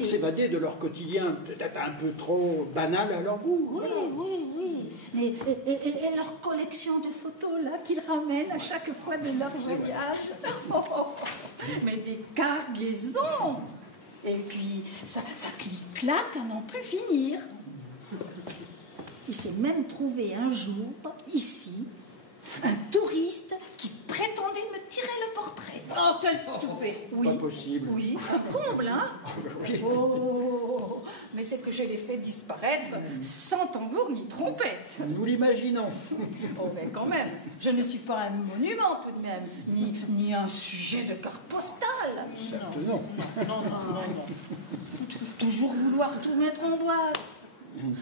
s'évader de leur quotidien peut-être un peu trop banal à leur goût. Oui, Voilà. oui. Et leur collection de photos, là, qu'ils ramènent à chaque fois de leur voyage. Mais des cargaisons! Et puis, ça clique-claque à n'en plus finir. Il s'est même trouvé un jour, ici, un touriste qui prétendait me tirer le portrait. Oh, quel toupet! Oui. Pas possible. Oui, un comble, hein? Oui. Oh, mais c'est que je l'ai fait disparaître sans tambour ni trompette. Nous l'imaginons. Oh, mais quand même, je ne suis pas un monument tout de même, ni un sujet de carte postale. Certes, non. Non. Toujours vouloir tout mettre en boîte.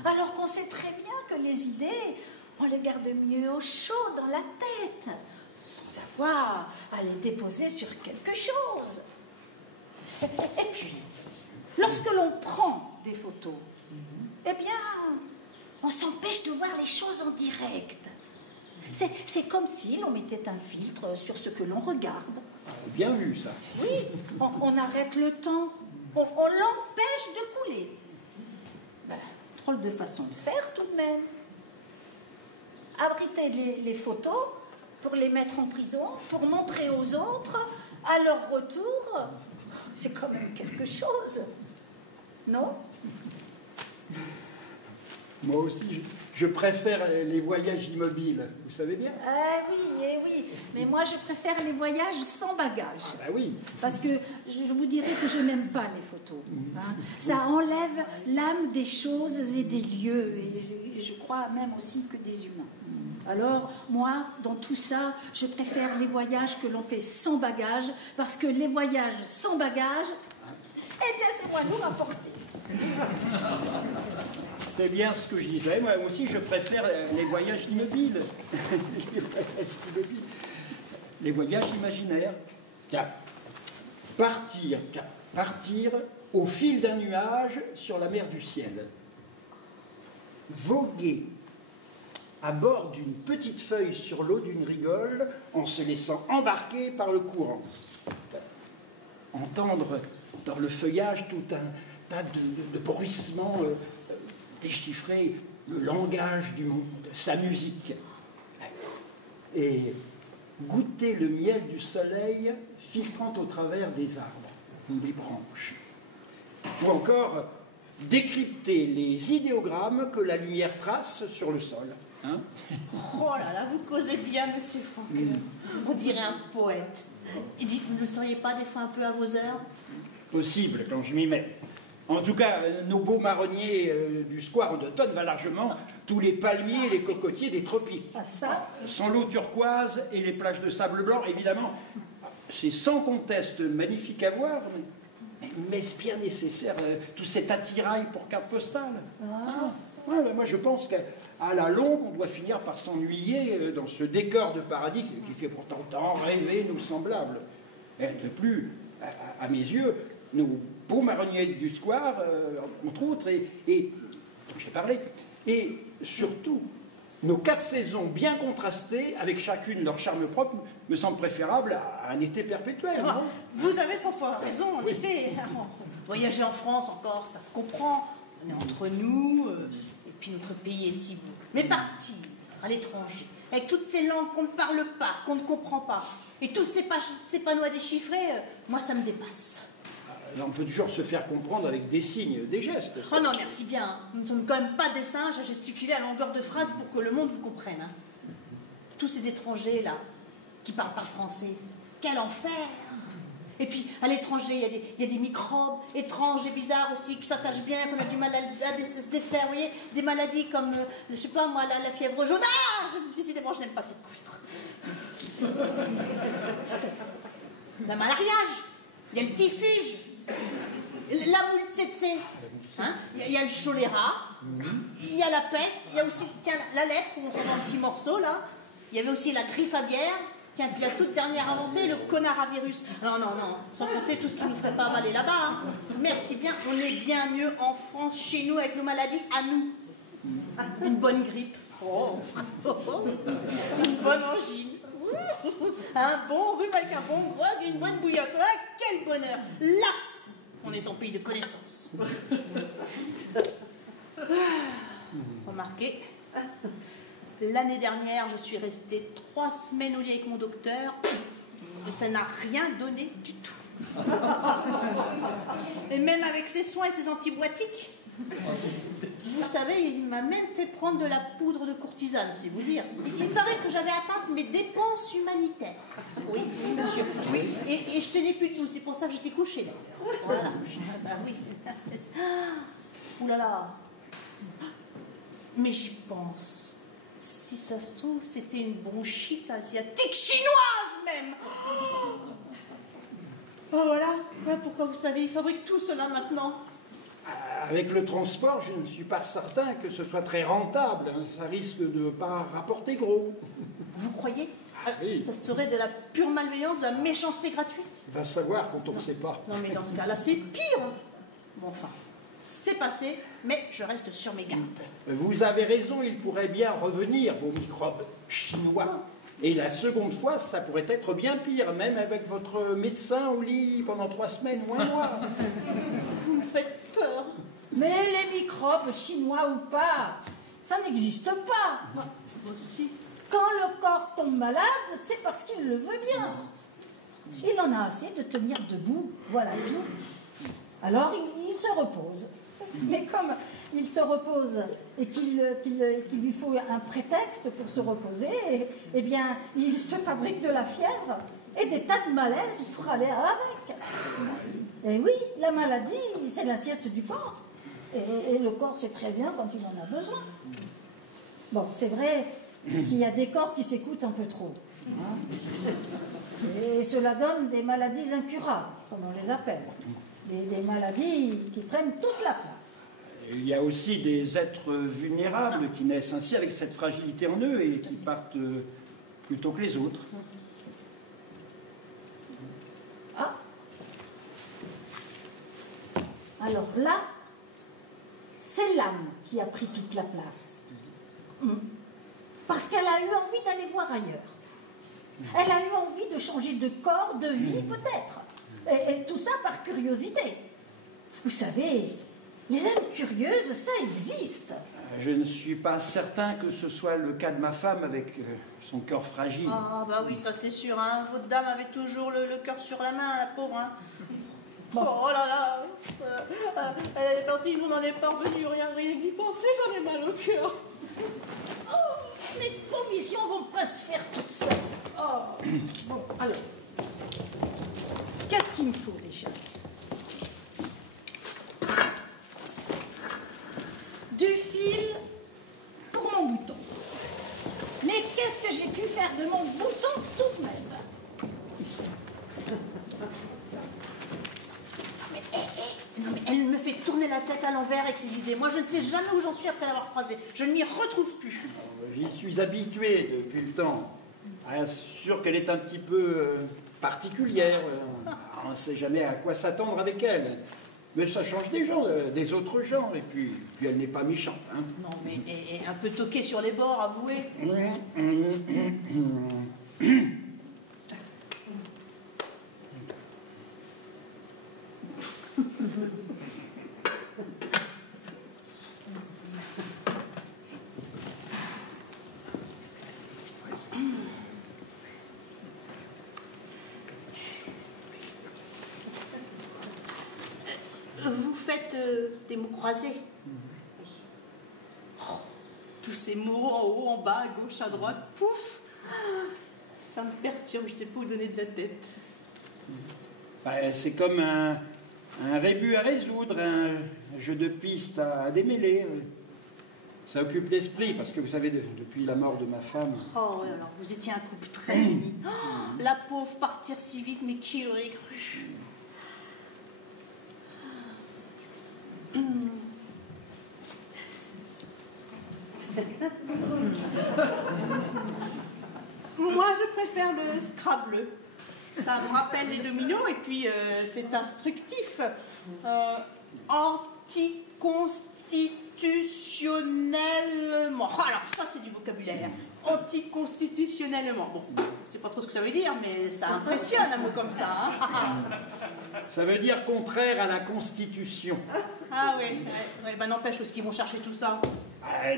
Alors qu'on sait très bien que les idées, on les garde mieux au chaud dans la tête, sans avoir à les déposer sur quelque chose. Et puis, lorsque l'on prend des photos, eh bien, on s'empêche de voir les choses en direct. C'est comme si l'on mettait un filtre sur ce que l'on regarde. Bien vu, ça. Oui, on arrête le temps, on l'empêche de couler. Ben, drôle de façon de faire tout de même. Abriter les photos pour les mettre en prison, pour montrer aux autres, à leur retour, c'est quand même quelque chose. Non? Moi aussi, je préfère les voyages immobiles, vous savez bien. Ah oui, oui. Mais moi, je préfère les voyages sans bagages. Ah oui. Parce que je vous dirais que je n'aime pas les photos. Hein. Ça enlève l'âme des choses et des lieux, et je crois même aussi que des humains. Alors, moi, dans tout ça, je préfère les voyages que l'on fait sans bagages, parce que les voyages sans bagages, eh bien, c'est moins lourd à porter. C'est bien ce que je disais. Moi aussi, je préfère les voyages immobiles. Les voyages imaginaires. Tiens, partir au fil d'un nuage sur la mer du ciel. Voguer à bord d'une petite feuille sur l'eau d'une rigole en se laissant embarquer par le courant. Entendre dans le feuillage tout un tas de bruissements déchiffrer le langage du monde, sa musique. Et goûter le miel du soleil filtrant au travers des arbres, des branches. Ou encore décrypter les idéogrammes que la lumière trace sur le sol. Hein? Oh là là, vous causez bien, monsieur Franck. On dirait un poète. Et dites, vous ne le seriez pas des fois un peu à vos heures? Possible, quand je m'y mets. En tout cas, nos beaux marronniers du square en automne valent largement tous les palmiers et les cocotiers des tropiques. Ah ça? Sans l'eau turquoise et les plages de sable blanc, évidemment, c'est sans conteste magnifique à voir, mais est-ce bien nécessaire tout cet attirail pour carte postale? Ouais, moi je pense qu'à la longue, on doit finir par s'ennuyer dans ce décor de paradis qui fait pourtant tant rêver nos semblables. Et de plus, à mes yeux, nos beaux marronniers du square, entre autres, et dont j'ai parlé, et surtout, nos 4 saisons bien contrastées, avec chacune leur charme propre, me semblent préférables à un été perpétuel. Ah, vous avez 100 fois raison, en effet. Voyager en France encore, ça se comprend. On est entre nous, et puis notre pays est si beau. Mais partir à l'étranger, avec toutes ces langues qu'on ne parle pas, qu'on ne comprend pas, et tous ces panneaux à déchiffrer, moi ça me dépasse. On peut toujours se faire comprendre avec des signes, des gestes. Oh non, merci bien. Nous ne sommes quand même pas des singes à gesticuler à longueur de phrase pour que le monde vous comprenne. Hein. tous ces étrangers là, qui parlent pas français. Quel enfer! Et puis, à l'étranger, il y a des microbes étranges et bizarres aussi, qui s'attachent bien, qu'on a du mal à se défaire, vous voyez, des maladies comme, je sais pas moi, la fièvre jaune. Ah! Décidément, je n'aime pas cette couleur. La malariage, il y a le typhuge, la moule tsetse, hein? Il y a le choléra, il y a la peste, il y a aussi, tiens, la lèpre, où on s'en va un petit morceau, là. Il y avait aussi la griffe aviaire. Tiens, puis la toute dernière inventée, le connard-à-virus. Non, sans compter tout ce qui nous ferait pas avaler là-bas. Hein. Merci bien, on est bien mieux en France, chez nous, avec nos maladies à nous. Une bonne grippe. Oh. Une bonne angine. Un bon rhume avec un bon grog et une bonne bouillotte. Ah, quel bonheur. Là, on est en pays de connaissance. Remarquez. L'année dernière, je suis restée 3 semaines au lit avec mon docteur. Et ça n'a rien donné du tout. Et même avec ses soins et ses antibiotiques. Vous savez, il m'a même fait prendre de la poudre de courtisane, c'est vous dire. Il paraît que j'avais atteint mes dépenses humanitaires. Oui, monsieur. Oui. Et je tenais plus debout, c'est pour ça que j'étais couchée là. Voilà. Bah oui. Ouh là là. Mais j'y pense. Si ça se trouve, c'était une bronchite asiatique chinoise même. Oh voilà pourquoi vous savez, ils fabriquent tout cela maintenant. Avec le transport, je ne suis pas certain que ce soit très rentable. Ça risque de ne pas rapporter gros. Vous croyez? Oui. Ça serait de la pure malveillance, de la méchanceté gratuite? Va savoir quand on ne sait pas. Non mais dans ce cas-là, c'est pire. Bon enfin, c'est passé, mais je reste sur mes gardes. Vous avez raison, il pourrait bien revenir, vos microbes chinois. Et la seconde fois, ça pourrait être bien pire, même avec votre médecin au lit pendant 3 semaines ou un mois. Vous me faites peur. Mais les microbes, chinois ou pas, ça n'existe pas. Moi aussi. Quand le corps tombe malade, c'est parce qu'il le veut bien. Il en a assez de tenir debout, voilà tout. Alors il se repose. Mais comme il se repose et qu'il lui faut un prétexte pour se reposer, eh bien, il se fabrique de la fièvre et des tas de malaises pour aller avec. Et oui, la maladie, c'est la sieste du corps. Et le corps sait très bien quand il en a besoin. Bon, c'est vrai qu'il y a des corps qui s'écoutent un peu trop. Hein. Et cela donne des maladies incurables, comme on les appelle. Des maladies qui prennent toute la place. Il y a aussi des êtres vulnérables qui naissent ainsi avec cette fragilité en eux et qui partent plus tôt que les autres. Ah. Alors là, c'est l'âme qui a pris toute la place. Parce qu'elle a eu envie d'aller voir ailleurs. Elle a eu envie de changer de corps, de vie peut-être. Et tout ça par curiosité. Vous savez, les âmes curieuses, ça existe. Je ne suis pas certain que ce soit le cas de ma femme avec son cœur fragile. Ah bah oui, ça c'est sûr, hein. Votre dame avait toujours le cœur sur la main, la pauvre, hein. Bon. Oh là là, elle est partie, vous n'en êtes pas revenu, rien d'y penser, j'en ai mal au cœur. Oh, mes commissions vont pas se faire toutes seules. Oh. Bon, alors, qu'est-ce qu'il me faut déjà? Du fil pour mon bouton. Mais qu'est-ce que j'ai pu faire de mon bouton tout de même? Non mais elle me fait tourner la tête à l'envers avec ses idées. Moi je ne sais jamais où j'en suis après l'avoir croisée. Je ne m'y retrouve plus. J'y suis habitué depuis le temps. Bien sûr qu'elle est un petit peu particulière. On ne sait jamais à quoi s'attendre avec elle. Mais ça change des gens, des autres gens. Et puis elle n'est pas méchante. Hein. Non mais et un peu toquée sur les bords, avouez. Vous faites des mots croisés. Oh, tous ces mots en haut, en bas, à gauche, à droite, pouf. Ça me perturbe, je sais pas où donner de la tête. C'est comme un rébus à résoudre, un jeu de pistes à démêler. Ça occupe l'esprit, parce que vous savez, depuis la mort de ma femme... Oh, alors, vous étiez un couple très uni. Oh, la pauvre partir si vite, mais qui l'aurait cru? Moi, je préfère le Scrabble. Ça me rappelle les dominos et puis c'est instructif. Anticonstitutionnellement. Oh, alors ça, c'est du vocabulaire. Anticonstitutionnellement. Bon, je sais pas trop ce que ça veut dire, mais ça impressionne un mot comme ça. Hein. Ça veut dire contraire à la Constitution. Ah oui, ouais, ben n'empêche, où est-ce qu'ils vont chercher tout ça?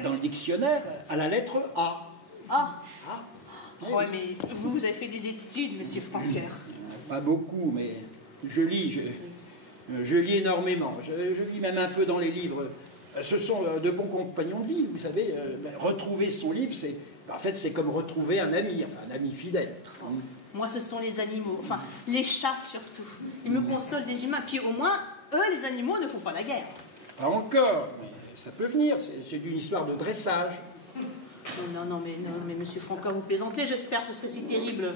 Dans le dictionnaire, à la lettre A. Ah. Ouais, mais vous avez fait des études, monsieur Franqueur. Pas beaucoup, mais je lis. Je lis énormément. Je lis même un peu dans les livres. Ce sont de bons compagnons de vie, vous savez. Retrouver son livre, c'est comme retrouver un ami, enfin un ami fidèle. Moi, ce sont les animaux, enfin les chats surtout. Ils me consolent des humains. Puis au moins, eux, les animaux, ne font pas la guerre. Pas encore, mais ça peut venir. C'est une histoire de dressage. Non, mais monsieur Franqueur, vous plaisantez, j'espère, ce serait si terrible.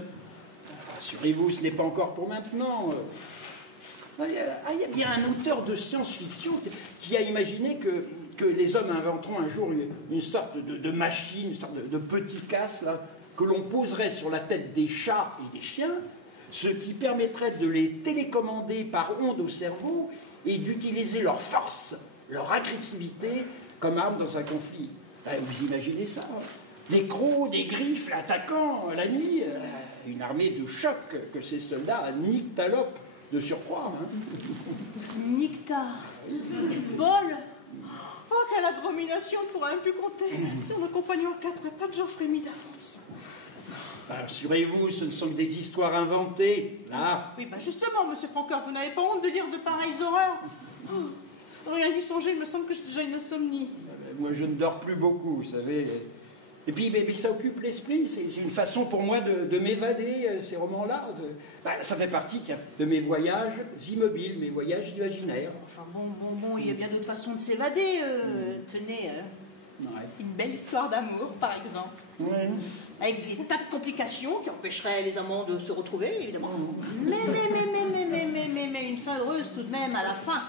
Rassurez-vous, ce n'est pas encore pour maintenant. Il y a bien un auteur de science-fiction qui a imaginé que les hommes inventeront un jour une sorte de machine, une sorte de petit casque là, que l'on poserait sur la tête des chats et des chiens, ce qui permettrait de les télécommander par ondes au cerveau et d'utiliser leur force, leur agressivité comme arme dans un conflit. Vous imaginez ça? Des crocs, des griffes, l'attaquant, la nuit, une armée de choc que ces soldats nyctalopent de surcroît. Hein. Nictar. Bol. Oh, quelle abomination pour un pu compter. Sur nos compagnons à quatre pattes, j'en frémis d'avance. Rassurez-vous, ce ne sont que des histoires inventées, là. Oui, justement, monsieur Franqueur, vous n'avez pas honte de dire de pareilles horreurs? Rien d'y songer, il me semble que j'ai déjà une insomnie. Moi, je ne dors plus beaucoup, vous savez. Et puis, mais ça occupe l'esprit. C'est une façon pour moi de m'évader, ces romans-là. Ça fait partie, tiens, de mes voyages immobiles, mes voyages imaginaires. Enfin, bon, il y a bien d'autres façons de s'évader. Tenez, une belle histoire d'amour, par exemple. Ouais. Avec des tas de complications qui empêcheraient les amants de se retrouver, évidemment. Mais une fin heureuse tout de même à la fin.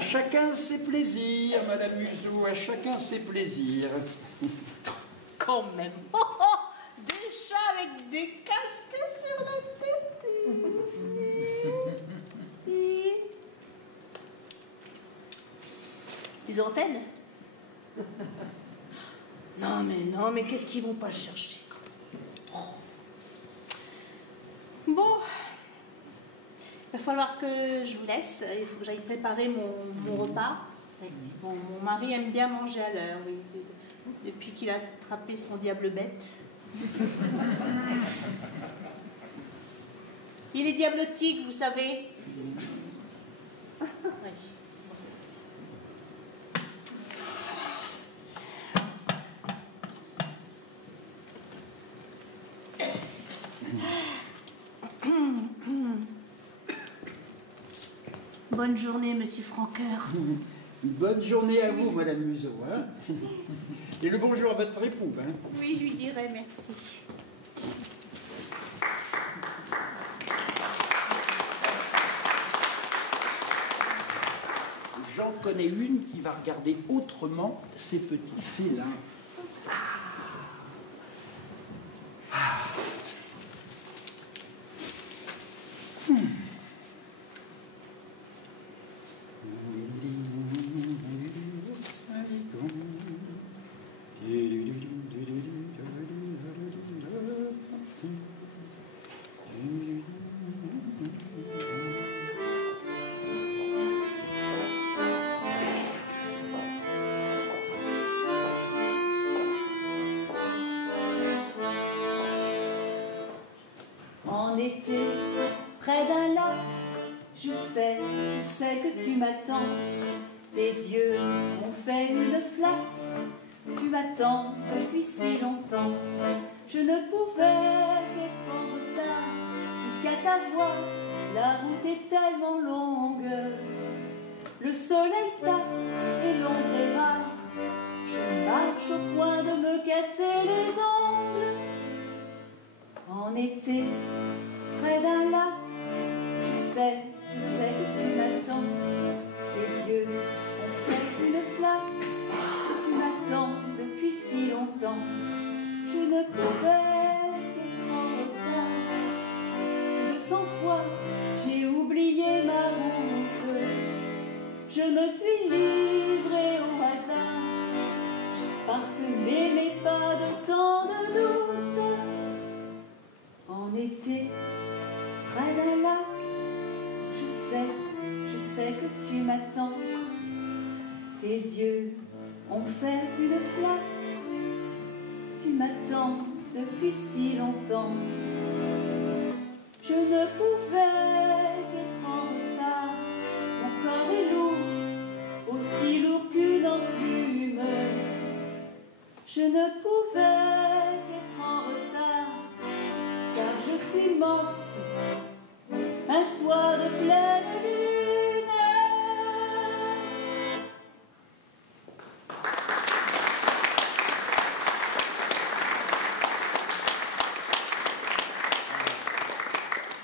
Chacun ses plaisirs, Madame Museau, à chacun ses plaisirs. Quand même. Des chats avec des casques sur la tête. Des antennes. Non, mais qu'est-ce qu'ils vont pas chercher? Bon, il va falloir que je vous laisse. Il faut que j'aille préparer mon repas. Bon, mon mari aime bien manger à l'heure, oui. Depuis qu'il a attrapé son diable bête. Il est diablotique, vous savez. Oui. Bonne journée, monsieur Franqueur. Bonne journée à vous, Madame Museau. Hein. Et le bonjour à votre époux. Hein. Oui, je lui dirai merci. J'en connais une qui va regarder autrement ces petits félins. En été, près d'un lac, je sais que tu m'attends. Tes yeux ont fait une flaque, tu m'attends depuis si longtemps. Je ne pouvais qu'être en retard jusqu'à ta voix. La route est tellement longue. Le soleil tape et l'ombre est rare. Je marche au point de me casser les ongles. En été, près d'un lac, je sais que tu m'attends. Tes yeux ont fait une flaque. Tu m'attends depuis si longtemps. Je ne pouvais qu'être en retard. De 100 fois, j'ai oublié ma route. Je me suis livrée au hasard. J'ai parsemé mes pas de tant de doutes. En été, près d'un lac, je sais que tu m'attends. Tes yeux ont fait une flaque. Tu m'attends depuis si longtemps. Je ne pouvais qu'être en retard. Mon corps est lourd, aussi lourd qu'une enclume. Je ne pouvais qu'être en retard, car je suis morte un soir de pleine lune.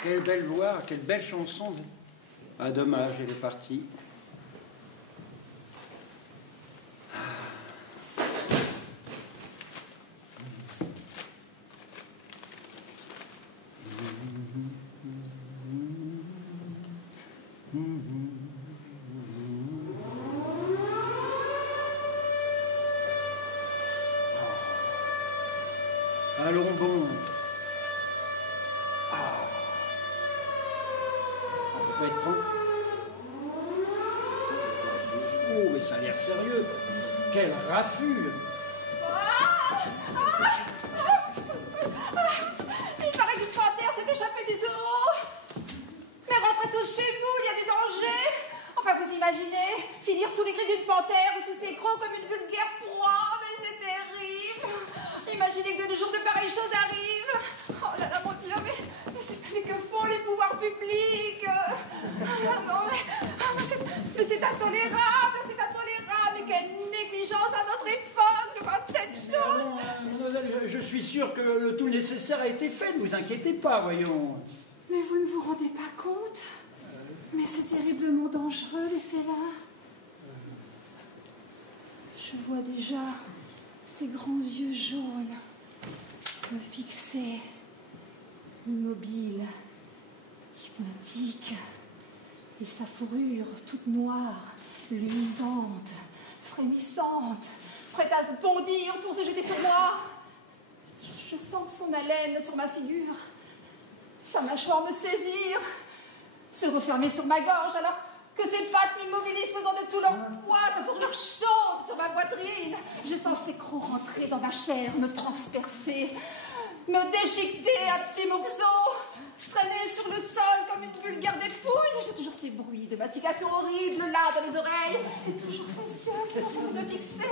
Quelle belle voix, quelle belle chanson. Ah, dommage, elle est partie. Allons bon. On peut pas être prompt. Oh, mais ça a l'air sérieux. Quel raffule. Il paraît qu'une panthère s'est échappée du zoo. Mais rentrez tous chez vous, il y a des dangers. Enfin, vous imaginez finir sous les griffes d'une panthère ou sous ses crocs comme une vulgaire proie. Mais c'est terrible. Imaginez que de nos jours de pareilles choses arrivent. Oh là là, mon Dieu, mais que font les pouvoirs publics? Non, mais c'est intolérable, c'est intolérable. Mais quelle négligence à notre époque de voir telle chose. Non, mademoiselle, je suis sûr que le tout nécessaire a été fait. Ne vous inquiétez pas, voyons. Mais vous ne vous rendez pas compte? Mais c'est terriblement dangereux, les félins. Je vois déjà ces grands yeux jaunes me fixer, immobile, hypnotique, et sa fourrure toute noire, luisante, frémissante, prête à se bondir pour se jeter sur moi. Je sens son haleine sur ma figure, sa mâchoire me saisir, se refermer sur ma gorge alors que ses pattes m'immobilisent faisant de tout leur poids, sa fourrure chaude sur ma poitrine. Je sens ses crocs rentrer dans ma chair, me transpercer, me déchiqueter à petits morceaux, traîner sur le sol comme une vulgaire dépouille. J'ai toujours ces bruits de mastication horrible là dans les oreilles, et toujours ces yeux qui n'ont cessé de me fixer,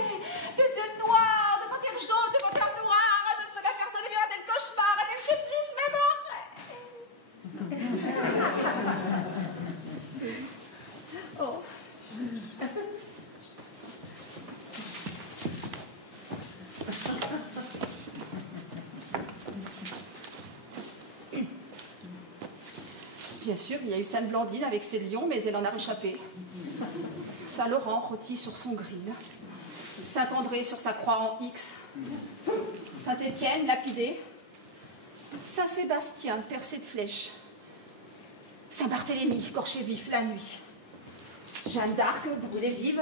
des yeux noirs, de panthère jaune, de panthère noire. Je ne saurais faire ça de mieux à tel cauchemar, à tel supplice, même en oh. Bien sûr, il y a eu Sainte-Blandine avec ses lions, mais elle en a réchappé. Saint-Laurent rôti sur son grill. Saint-André sur sa croix en X. Saint-Étienne lapidé. Saint-Sébastien percé de flèches. Saint-Barthélemy écorché vif la nuit. Jeanne d'Arc brûlée vive.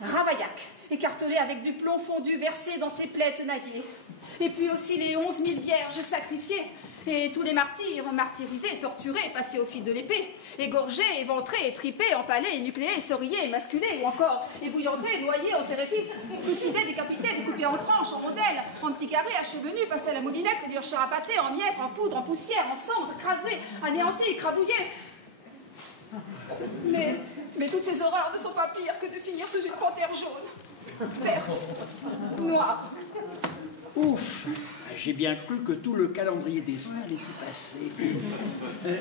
Ravaillac écartelé avec du plomb fondu versé dans ses plaies tenaillées. Et puis aussi les 11 000 vierges sacrifiées. Et tous les martyrs, martyrisés, torturés, passés au fil de l'épée, égorgés, éventrés, étripés, empalés, énucléés, sorillés, émasculés, ou encore ébouillantés, noyés, enterrés vifs, trucidés, décapités, découpés en tranches, en rondelles, en petits carrés, hachés venus, passés à la moulinette, réduire charapatés, en miettes, en poudre, en poussière, en cendres, écrasés, anéantis, crabouillés. Mais toutes ces horreurs ne sont pas pires que de finir sous une panthère jaune, verte, noire. Ouf. j'ai bien cru que tout le calendrier des salles était passé.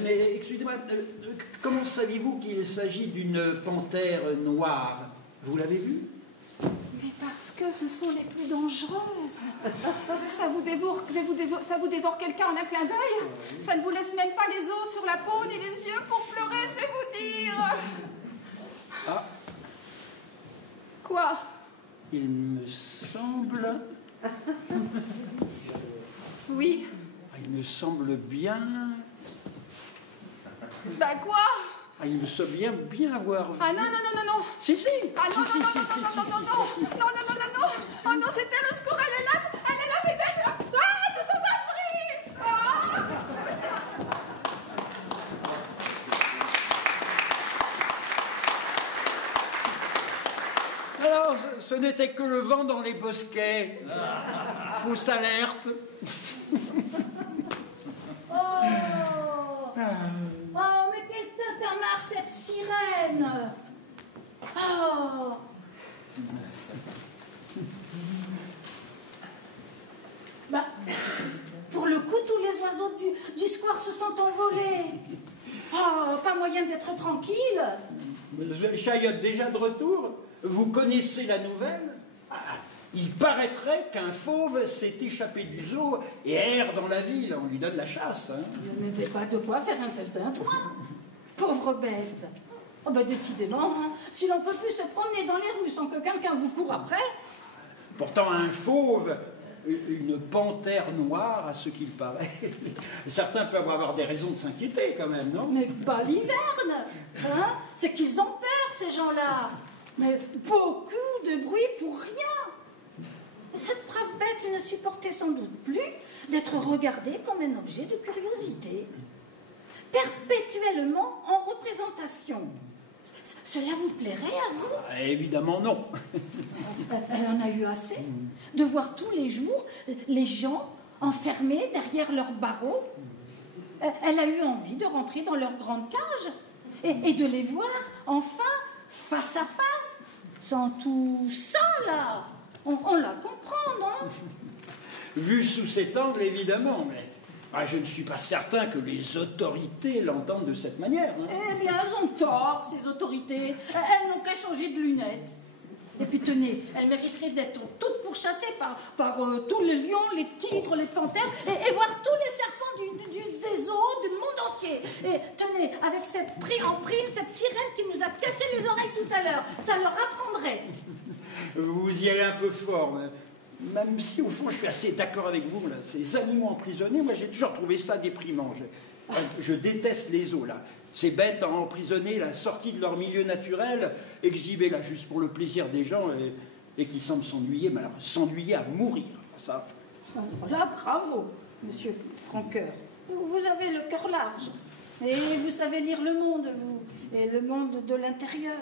Mais excusez-moi, comment savez-vous qu'il s'agit d'une panthère noire? Vous l'avez vue? Mais parce que ce sont les plus dangereuses. Ça vous dévore quelqu'un en un clin d'œil. Ça ne vous laisse même pas les os sur la peau ni les yeux pour pleurer, c'est vous dire. Ah, Quoi? il me semble... Oui. Il me semble bien... Bah quoi? Ah, il me semble bien avoir vu... Ah non, non, non, non, non. Si, si. Ah non, Si, non, si, non, si, non, si, non, si, non, si, non, si, si. non, non, non, non, non. Oh non, c'était le secours, elle est là, c'est elle. Ah, tout ça, ça brille. Ah. Alors, ce n'était que le vent dans les bosquets. Fausse alerte. Oh, mais quelle tête à marre cette sirène! Oh! Bah, pour le coup, tous les oiseaux du square se sont envolés. Oh, pas moyen d'être tranquille. Monsieur Chayotte, déjà de retour? Vous connaissez la nouvelle? Ah, il paraîtrait qu'un fauve s'est échappé du zoo et erre dans la ville. On lui donne la chasse. Hein. Je n'avais pas de quoi faire un tel tintouin. Pauvre bête. Oh ben décidément, hein, si l'on peut plus se promener dans les rues sans que quelqu'un vous court après. Pourtant, un fauve, une panthère noire, à ce qu'il paraît. Certains peuvent avoir des raisons de s'inquiéter quand même, non? Mais pas l'hiverne, hein? C'est qu'ils ont peur, ces gens-là. Mais beaucoup de bruit pour rien. Cette brave bête ne supportait sans doute plus d'être regardée comme un objet de curiosité, perpétuellement en représentation. Cela vous plairait à vous? Ah, évidemment non. Elle en a eu assez de voir tous les jours les gens enfermés derrière leurs barreaux. Elle a eu envie de rentrer dans leur grande cage et de les voir enfin face à face, sans tout ça là. On la comprend, non? Vu sous cet angle, évidemment, mais je ne suis pas certain que les autorités l'entendent de cette manière. Hein. Eh bien, elles ont tort, ces autorités. Elles n'ont qu'à changer de lunettes. Et puis tenez, elles mériteraient d'être toutes pourchassées par tous les lions, les tigres, les panthères, et voir tous les serpents des zoos du monde entier. Et tenez, avec cette en prime, cette sirène qui nous a cassé les oreilles tout à l'heure, ça leur apprendrait. Vous y allez un peu fort, même si au fond je suis assez d'accord avec vous, là, ces animaux emprisonnés, moi j'ai toujours trouvé ça déprimant. Je déteste les zoos, là. Ces bêtes emprisonnées, la sortie de leur milieu naturel, exhibées là juste pour le plaisir des gens et qui semblent s'ennuyer, mais alors s'ennuyer à mourir, ça. Là, bravo, monsieur Franqueur. Vous avez le cœur large. Et vous savez lire le monde, vous, et le monde de l'intérieur.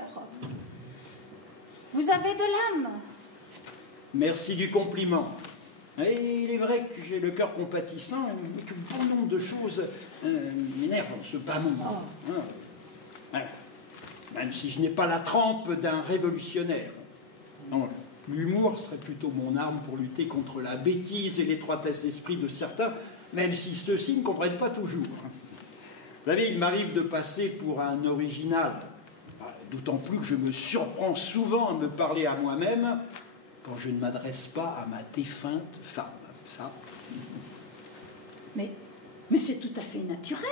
Vous avez de l'âme. Merci du compliment. Et il est vrai que j'ai le cœur compatissant et que bon nombre de choses m'énervent en ce bas moment. Hein. Même si je n'ai pas la trempe d'un révolutionnaire. Non, l'humour serait plutôt mon arme pour lutter contre la bêtise et l'étroitesse d'esprit de certains, même si ceux-ci ne comprennent pas toujours. Vous savez, il m'arrive de passer pour un original, d'autant plus que je me surprends souvent à me parler à moi-même quand je ne m'adresse pas à ma défunte femme. Ça. Mais c'est tout à fait naturel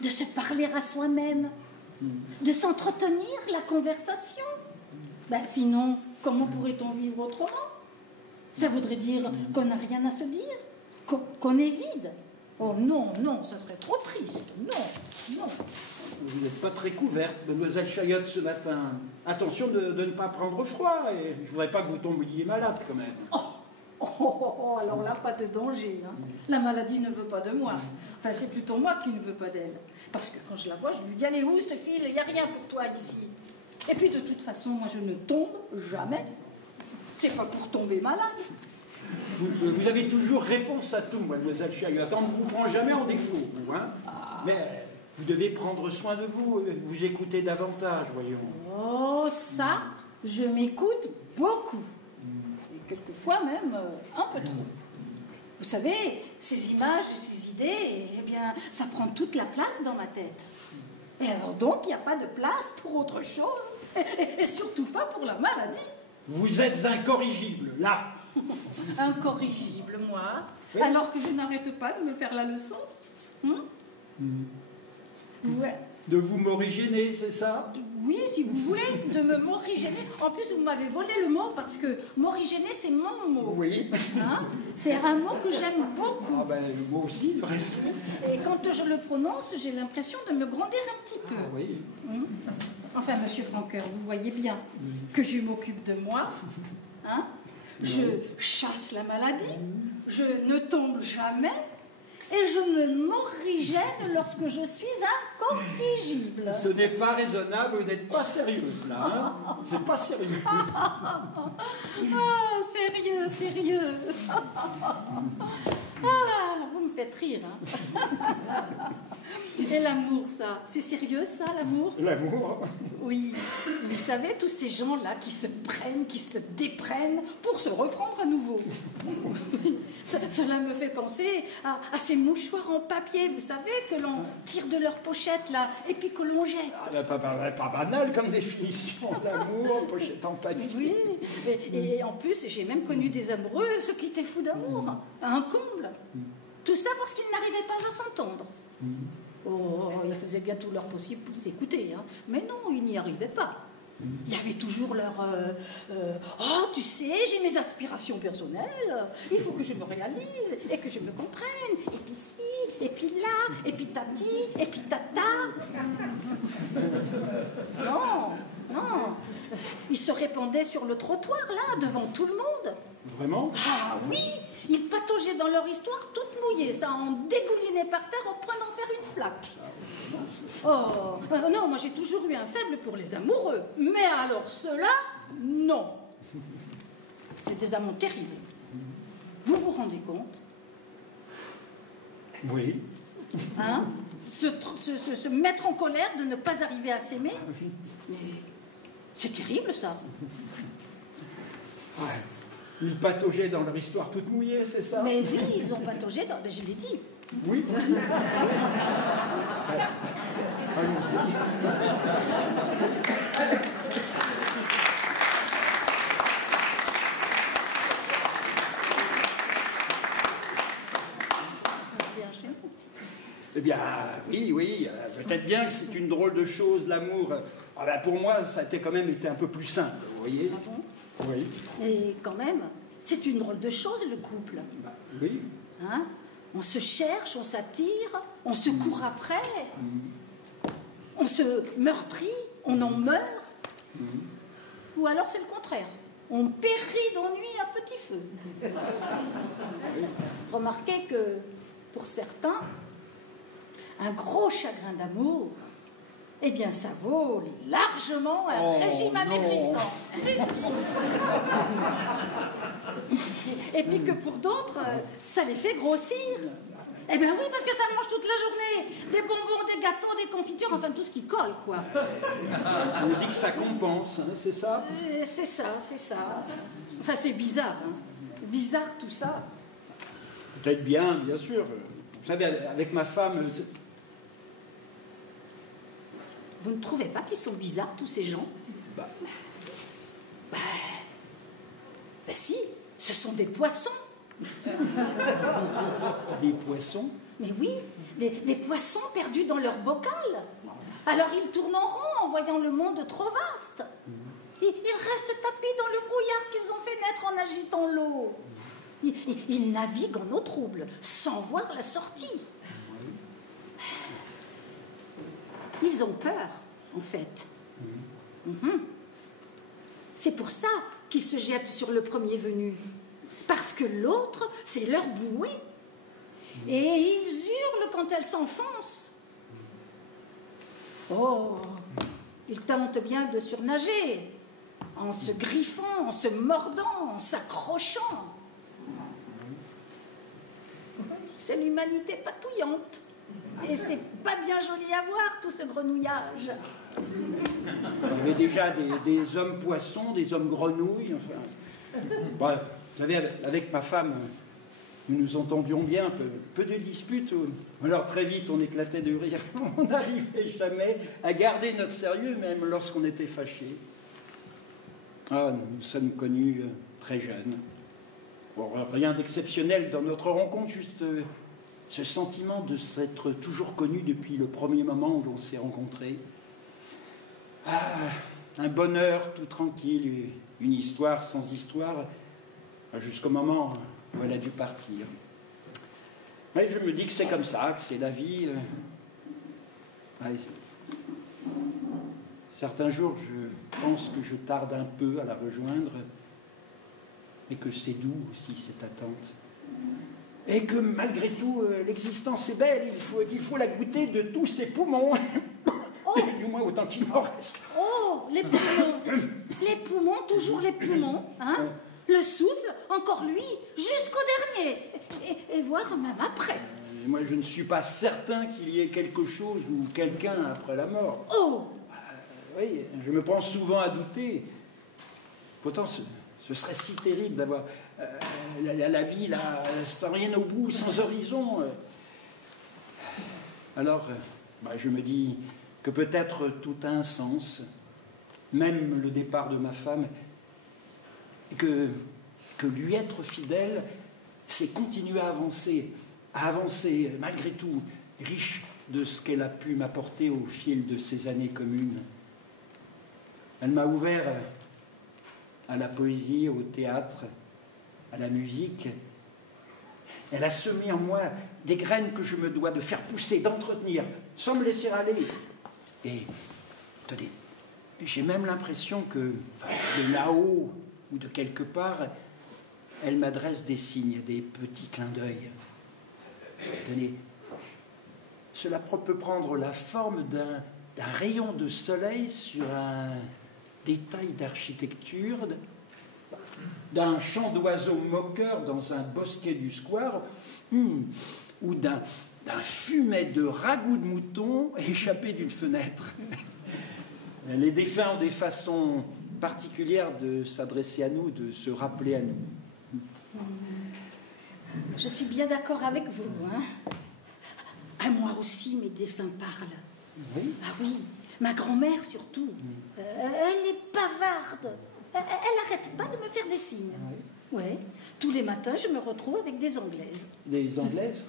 de se parler à soi-même, de s'entretenir la conversation. Sinon, comment pourrait-on vivre autrement? Ça voudrait dire qu'on n'a rien à se dire, qu'on est vide. Oh non, non, ça serait trop triste. Non, non. Vous n'êtes pas très couverte, mademoiselle Chayotte, ce matin. Attention de ne pas prendre froid, et je ne voudrais pas que vous tombiez malade, quand même. Oh, alors là, pas de danger. Hein. La maladie ne veut pas de moi. Enfin, c'est plutôt moi qui ne veux pas d'elle. Parce que quand je la vois, je lui dis, allez, où, cette fille? Il n'y a rien pour toi ici. Et puis, de toute façon, moi, je ne tombe jamais. C'est pas pour tomber malade. Vous avez toujours réponse à tout, mademoiselle Chayotte. On ne vous prend jamais en défaut, vous, hein. Mais vous devez prendre soin de vous, vous écouter davantage, voyons. Oh, ça, je m'écoute beaucoup. Et quelquefois même un peu trop. Vous savez, ces images, ces idées, eh bien, ça prend toute la place dans ma tête. Et alors donc, il n'y a pas de place pour autre chose, et surtout pas pour la maladie. Vous êtes incorrigible, là. Incorrigible, moi, Oui. alors que je n'arrête pas de me faire la leçon. Ouais. De vous m'originer, c'est ça? Oui, si vous voulez, de me morigéner. En plus, vous m'avez volé le mot parce que morigéner, c'est mon mot. Oui. Hein, c'est un mot que j'aime beaucoup. Ah ben, moi aussi, le reste. Et quand je le prononce, j'ai l'impression de me grandir un petit peu. Ah oui. Enfin, monsieur Franqueur, vous voyez bien que je m'occupe de moi. Hein, je chasse la maladie. Je ne tombe jamais. Et je me morigène lorsque je suis incorrigible. Ce n'est pas raisonnable, vous n'êtes pas sérieuse, là. Hein, c'est pas sérieux. Ah, sérieux, sérieux. Ah, vous me faites rire. Hein. Et l'amour, ça, c'est sérieux, ça, l'amour? L'amour. Oui. Vous savez, tous ces gens-là qui se prennent, qui se déprennent pour se reprendre à nouveau. Cela me fait penser à ces mouchoirs en papier, vous savez, que l'on tire de leur pochette, là, et puis que l'on jette. Ah, pas banal comme définition, l'amour, pochette en papier. Oui, et en plus, j'ai même connu des amoureux, ceux qui étaient fous d'amour, à un comble. Tout ça parce qu'ils n'arrivaient pas à s'entendre. Oh, ils faisaient bien tout leur possible pour s'écouter, hein. Mais non, ils n'y arrivaient pas. Il y avait toujours leur oh, tu sais, j'ai mes aspirations personnelles, il faut que je me réalise et que je me comprenne. Et puis ci, et puis là, et puis tati, et puis tata. Non, non. Ils se répandaient sur le trottoir, là, devant tout le monde. Vraiment? Ah oui, ils pataugeaient dans leur histoire toute mouillée, ça en dégoulinait par terre au point d'en faire une flaque. Oh, non, moi j'ai toujours eu un faible pour les amoureux, mais alors ceux-là, non. C'est des amants terribles. Vous vous rendez compte? Oui. Hein? Se mettre en colère de ne pas arriver à s'aimer? Mais c'est terrible, ça. Ouais. Ils pataugeaient dans leur histoire toute mouillée, c'est ça? Mais oui, ils ont pataugé dans... Je l'ai dit. Oui. Eh bien, oui, peut-être bien que c'est une drôle de chose, l'amour. Ah ben, pour moi, ça a quand même été un peu plus simple, vous voyez? Ah bon? Oui. Et quand même, c'est une drôle de chose, le couple. Bah, oui. Hein? On se cherche, on s'attire, on se court après, on se meurtrit, on en meurt. Ou alors c'est le contraire. On périt d'ennui à petit feu. Remarquez que, pour certains, un gros chagrin d'amour, eh bien, ça vaut largement un régime amaigrissant. Mais si. Et puis que pour d'autres, ça les fait grossir. Eh bien oui, parce que ça mange toute la journée. Des bonbons, des gâteaux, des confitures, enfin tout ce qui colle, quoi. On dit que ça compense, hein, c'est ça? C'est ça, c'est ça. Enfin, c'est bizarre, hein. Bizarre tout ça. Peut-être bien sûr. Vous savez, avec ma femme... Vous ne trouvez pas qu'ils sont bizarres, tous ces gens? Bah, si, ce sont des poissons. des poissons? Mais oui, des poissons perdus dans leur bocal. Alors ils tournent en rond en voyant le monde trop vaste. Ils restent tapis dans le brouillard qu'ils ont fait naître en agitant l'eau. Ils naviguent en eau trouble, sans voir la sortie. Ils ont peur, en fait. C'est pour ça qu'ils se jettent sur le premier venu. Parce que l'autre, c'est leur bouée. Et ils hurlent quand elle s'enfonce. Oh, ils tentent bien de surnager, en se griffant, en se mordant, en s'accrochant. C'est l'humanité patouillante. Et c'est pas bien joli à voir, tout ce grenouillage. Il y avait déjà des hommes poissons, des hommes grenouilles. Enfin. Bon, vous savez, avec ma femme, Nous nous entendions bien, peu de disputes. Alors très vite, on éclatait de rire. On n'arrivait jamais à garder notre sérieux, même lorsqu'on était fâchés. Ah, nous sommes connus très jeunes. Bon, rien d'exceptionnel dans notre rencontre, juste ce sentiment de s'être toujours connus depuis le premier moment où l'on s'est rencontrés. Ah, un bonheur tout tranquille, une histoire sans histoire, jusqu'au moment où elle a dû partir. Mais je me dis que c'est comme ça, que c'est la vie. Certains jours, je pense que je tarde un peu à la rejoindre, et que c'est doux aussi cette attente. Et que malgré tout, l'existence est belle, il faut la goûter de tous ses poumons. Oh. Du moins autant qu'il en reste. Oh, les poumons. Les poumons, toujours les poumons, hein. Le souffle, encore lui, jusqu'au dernier. Et voire même après. Moi, je ne suis pas certain qu'il y ait quelque chose ou quelqu'un après la mort. Oh. Oui, je me prends souvent à douter. Pourtant, ce serait si terrible d'avoir la vie là, sans rien au bout, sans horizon. Alors, je me dis que peut-être tout a un sens, même le départ de ma femme, que lui être fidèle, c'est continuer à avancer malgré tout, riche de ce qu'elle a pu m'apporter au fil de ces années communes. Elle m'a ouvert à la poésie, au théâtre, à la musique. Elle a semé en moi des graines que je me dois de faire pousser, d'entretenir, sans me laisser aller. Et, attendez, j'ai même l'impression que, de là-haut ou de quelque part, elle m'adresse des signes, des petits clins d'œil. Tenez, cela peut prendre la forme d'un rayon de soleil sur un détail d'architecture, d'un chant d'oiseaux moqueurs dans un bosquet du square, ou d'un fumet de ragoût de mouton échappé d'une fenêtre. Les défunts ont des façons particulières de s'adresser à nous, de se rappeler à nous. Je suis bien d'accord avec vous, hein. À moi aussi, mes défunts parlent. Oui. Ah oui, ma grand-mère surtout. Elle est bavarde. Elle n'arrête pas de me faire des signes. Oui. Ouais. Tous les matins, je me retrouve avec des Anglaises. Des Anglaises?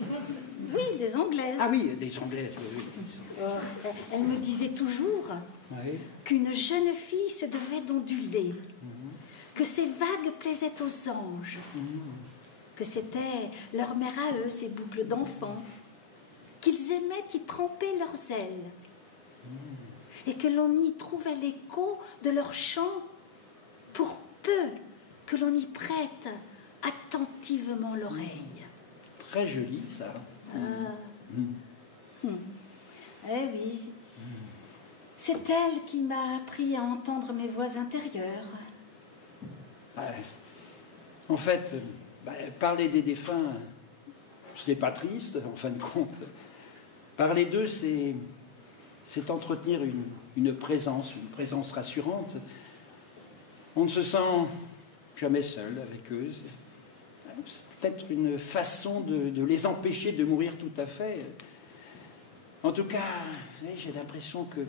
Oui, des Anglaises. Ah oui, des Anglaises. Oui. Elle me disait toujours qu'une jeune fille se devait d'onduler, que ses vagues plaisaient aux anges, que c'était leur mère à eux, ces boucles d'enfants, qu'ils aimaient y tremper leurs ailes, et que l'on y trouvait l'écho de leurs chants pour peu que l'on y prête attentivement l'oreille. Très joli, ça. Eh oui, c'est elle qui m'a appris à entendre mes voix intérieures. En fait, parler des défunts, ce n'est pas triste, en fin de compte. Parler d'eux, c'est entretenir une présence rassurante. On ne se sent jamais seul avec eux. C'est peut-être une façon de les empêcher de mourir tout à fait. En tout cas, j'ai l'impression que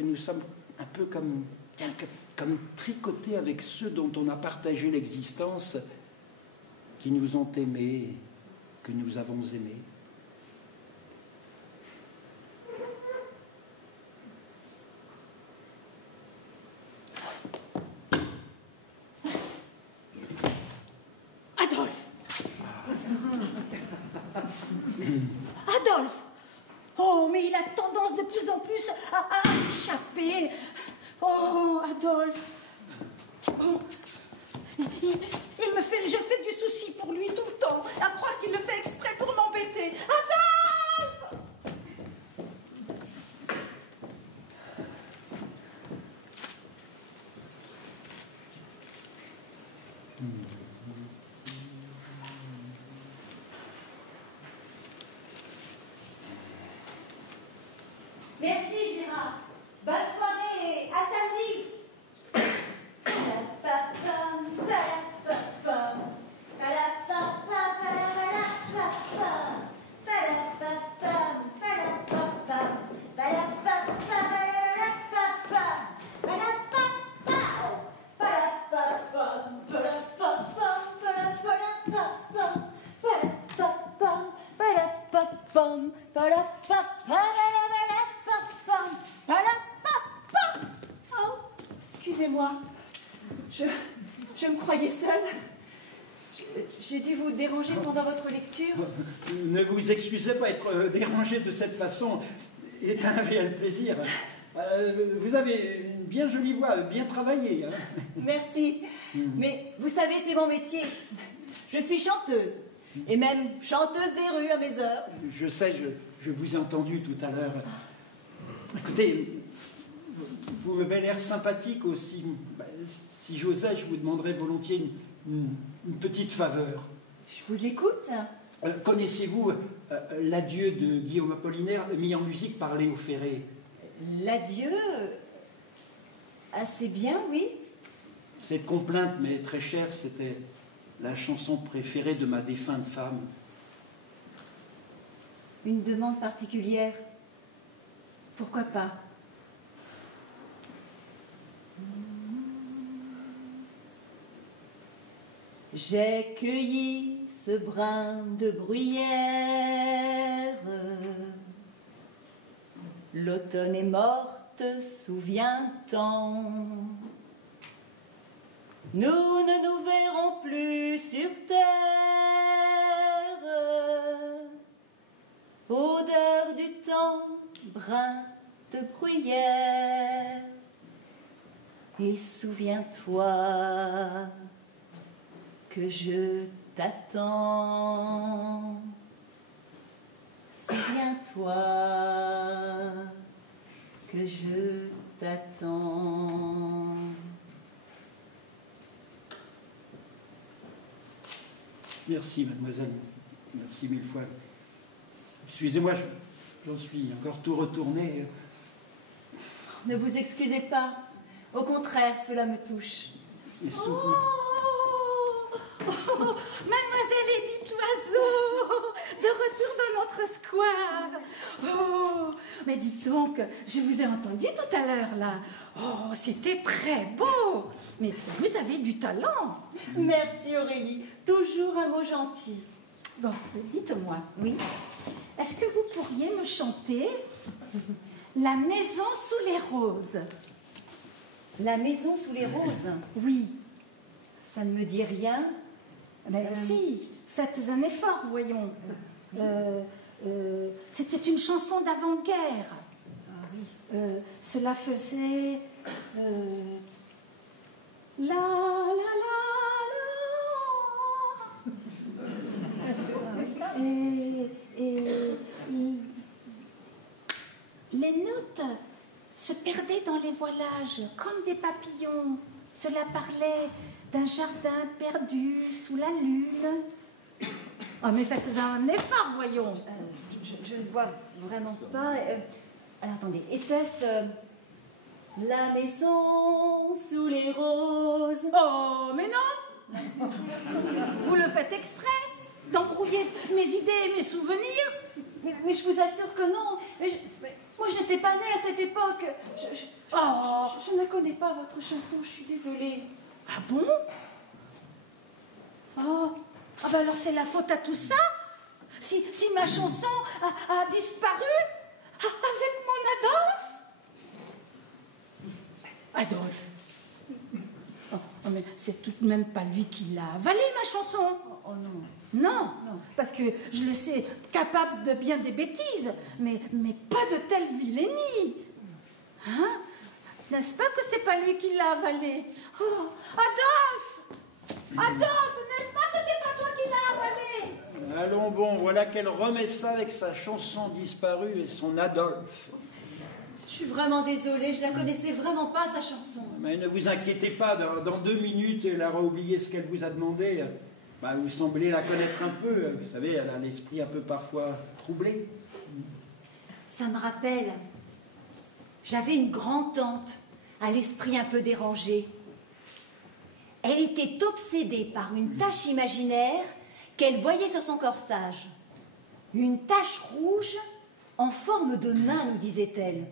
nous sommes un peu comme tricotés avec ceux dont on a partagé l'existence, qui nous ont aimés, que nous avons aimés. Adolphe! Oh, mais il a tendance de plus en plus à s'échapper. Oh, Adolphe! Oh. Je fais du souci pour lui tout le temps, à croire qu'il le fait exprès pour m'embêter. Adolphe! Merci Gérard. Bonne soirée et à samedi. pam, palapa, palapapam, palapapam. Oh, excusez-moi. Je me croyais seule. J'ai dû vous déranger pendant votre lecture. Ne vous excusez pas, être dérangé de cette façon est un réel plaisir. Vous avez une bien jolie voix, bien travaillée. Hein. Merci. Mais vous savez, c'est mon métier. Je suis chanteuse. Et même chanteuse des rues à mes heures. Je sais, je vous ai entendu tout à l'heure. Écoutez, vous m'avez l'air sympathique aussi. Si j'osais, je vous demanderais volontiers une petite faveur. Je vous écoute. Connaissez-vous l'adieu de Guillaume Apollinaire, mis en musique par Léo Ferré? L'adieu? Assez bien, oui. Cette complainte, mais très chère, c'était la chanson préférée de ma défunte femme. Une demande particulière? Pourquoi pas? J'ai cueilli ce brin de bruyère. L'automne est morte, souviens-t'en. Nous ne nous verrons plus sur terre. Odeur du temps, brin de bruyère. Et souviens-toi que je t'attends. Souviens-toi que je t'attends. Merci, mademoiselle. Merci mille fois. Excusez-moi, j'en suis encore tout retourné. Ne vous excusez pas. Au contraire, cela me touche. Et souvent... Mademoiselle Edith Loiseau, de retour dans notre square. Oh, mais dites donc, je vous ai entendu tout à l'heure là. Oh, c'était très beau. Mais vous avez du talent. Merci Aurélie, toujours un mot gentil. Bon, dites-moi, Oui, est-ce que vous pourriez me chanter La maison sous les roses? la maison sous les roses. Oui. Ça ne me dit rien. Mais si, faites un effort, voyons. C'était une chanson d'avant-guerre. Ah oui. Cela faisait... la la la la. Et les notes se perdaient dans les voilages comme des papillons. Cela parlait d'un jardin perdu sous la lune. Oh, mais faites un effort, voyons. Je ne vois vraiment pas. Alors attendez, était-ce la maison sous les roses? Oh, mais non. Vous le faites exprès d'embrouiller mes idées et mes souvenirs. Mais je vous assure que non. Mais moi, je n'étais pas née à cette époque. Je ne connais pas votre chanson, je suis désolée. Ah bon? Oh, ah ben alors c'est la faute à tout ça? Si ma chanson a disparu avec mon Adolphe? Adolphe? Oh, mais c'est tout de même pas lui qui l'a avalée, ma chanson. Oh non. Non, parce que je le sais capable de bien des bêtises, mais pas de telle vilainie. Hein? N'est-ce pas que c'est pas lui qui l'a avalé? Oh, Adolphe! Adolphe, n'est-ce pas que c'est pas toi qui l'as avalé? Allons bon, voilà qu'elle remet ça avec sa chanson disparue et son Adolphe. Je suis vraiment désolée, je la connaissais vraiment pas, sa chanson. Mais ne vous inquiétez pas, dans 2 minutes, elle aura oublié ce qu'elle vous a demandé. Vous semblez la connaître un peu. Vous savez, elle a l'esprit un peu parfois troublé. Ça me rappelle. J'avais une grand-tante à l'esprit un peu dérangé. Elle était obsédée par une tache imaginaire qu'elle voyait sur son corsage. Une tache rouge en forme de main, nous disait-elle.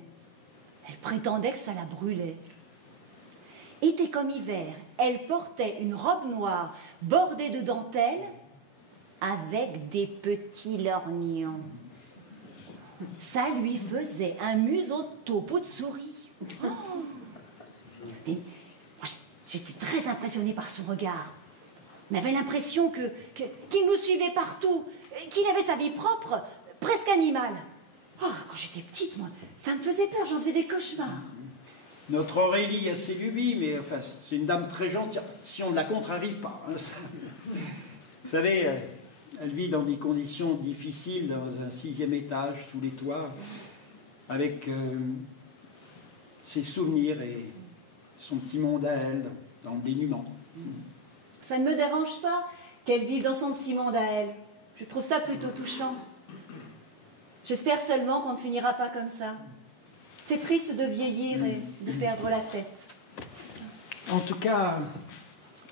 Elle prétendait que ça la brûlait. Été comme hiver, elle portait une robe noire bordée de dentelle avec des petits lorgnons. Ça lui faisait un museau de taupeau de souris. Mais moi, j'étais très impressionnée par son regard. On avait l'impression qu'il nous suivait partout, qu'il avait sa vie propre, presque animale. Oh, quand j'étais petite, moi, ça me faisait peur, j'en faisais des cauchemars. Notre Aurélie a ses lubies, mais enfin, c'est une dame très gentille, si on ne la contrarie pas. Hein, vous savez, elle vit dans des conditions difficiles, dans un 6e étage, sous les toits, avec ses souvenirs et son petit monde à elle, dans le dénuement. Ça ne me dérange pas qu'elle vive dans son petit monde à elle. Je trouve ça plutôt touchant. J'espère seulement qu'on ne finira pas comme ça. C'est triste de vieillir et de perdre la tête. En tout cas,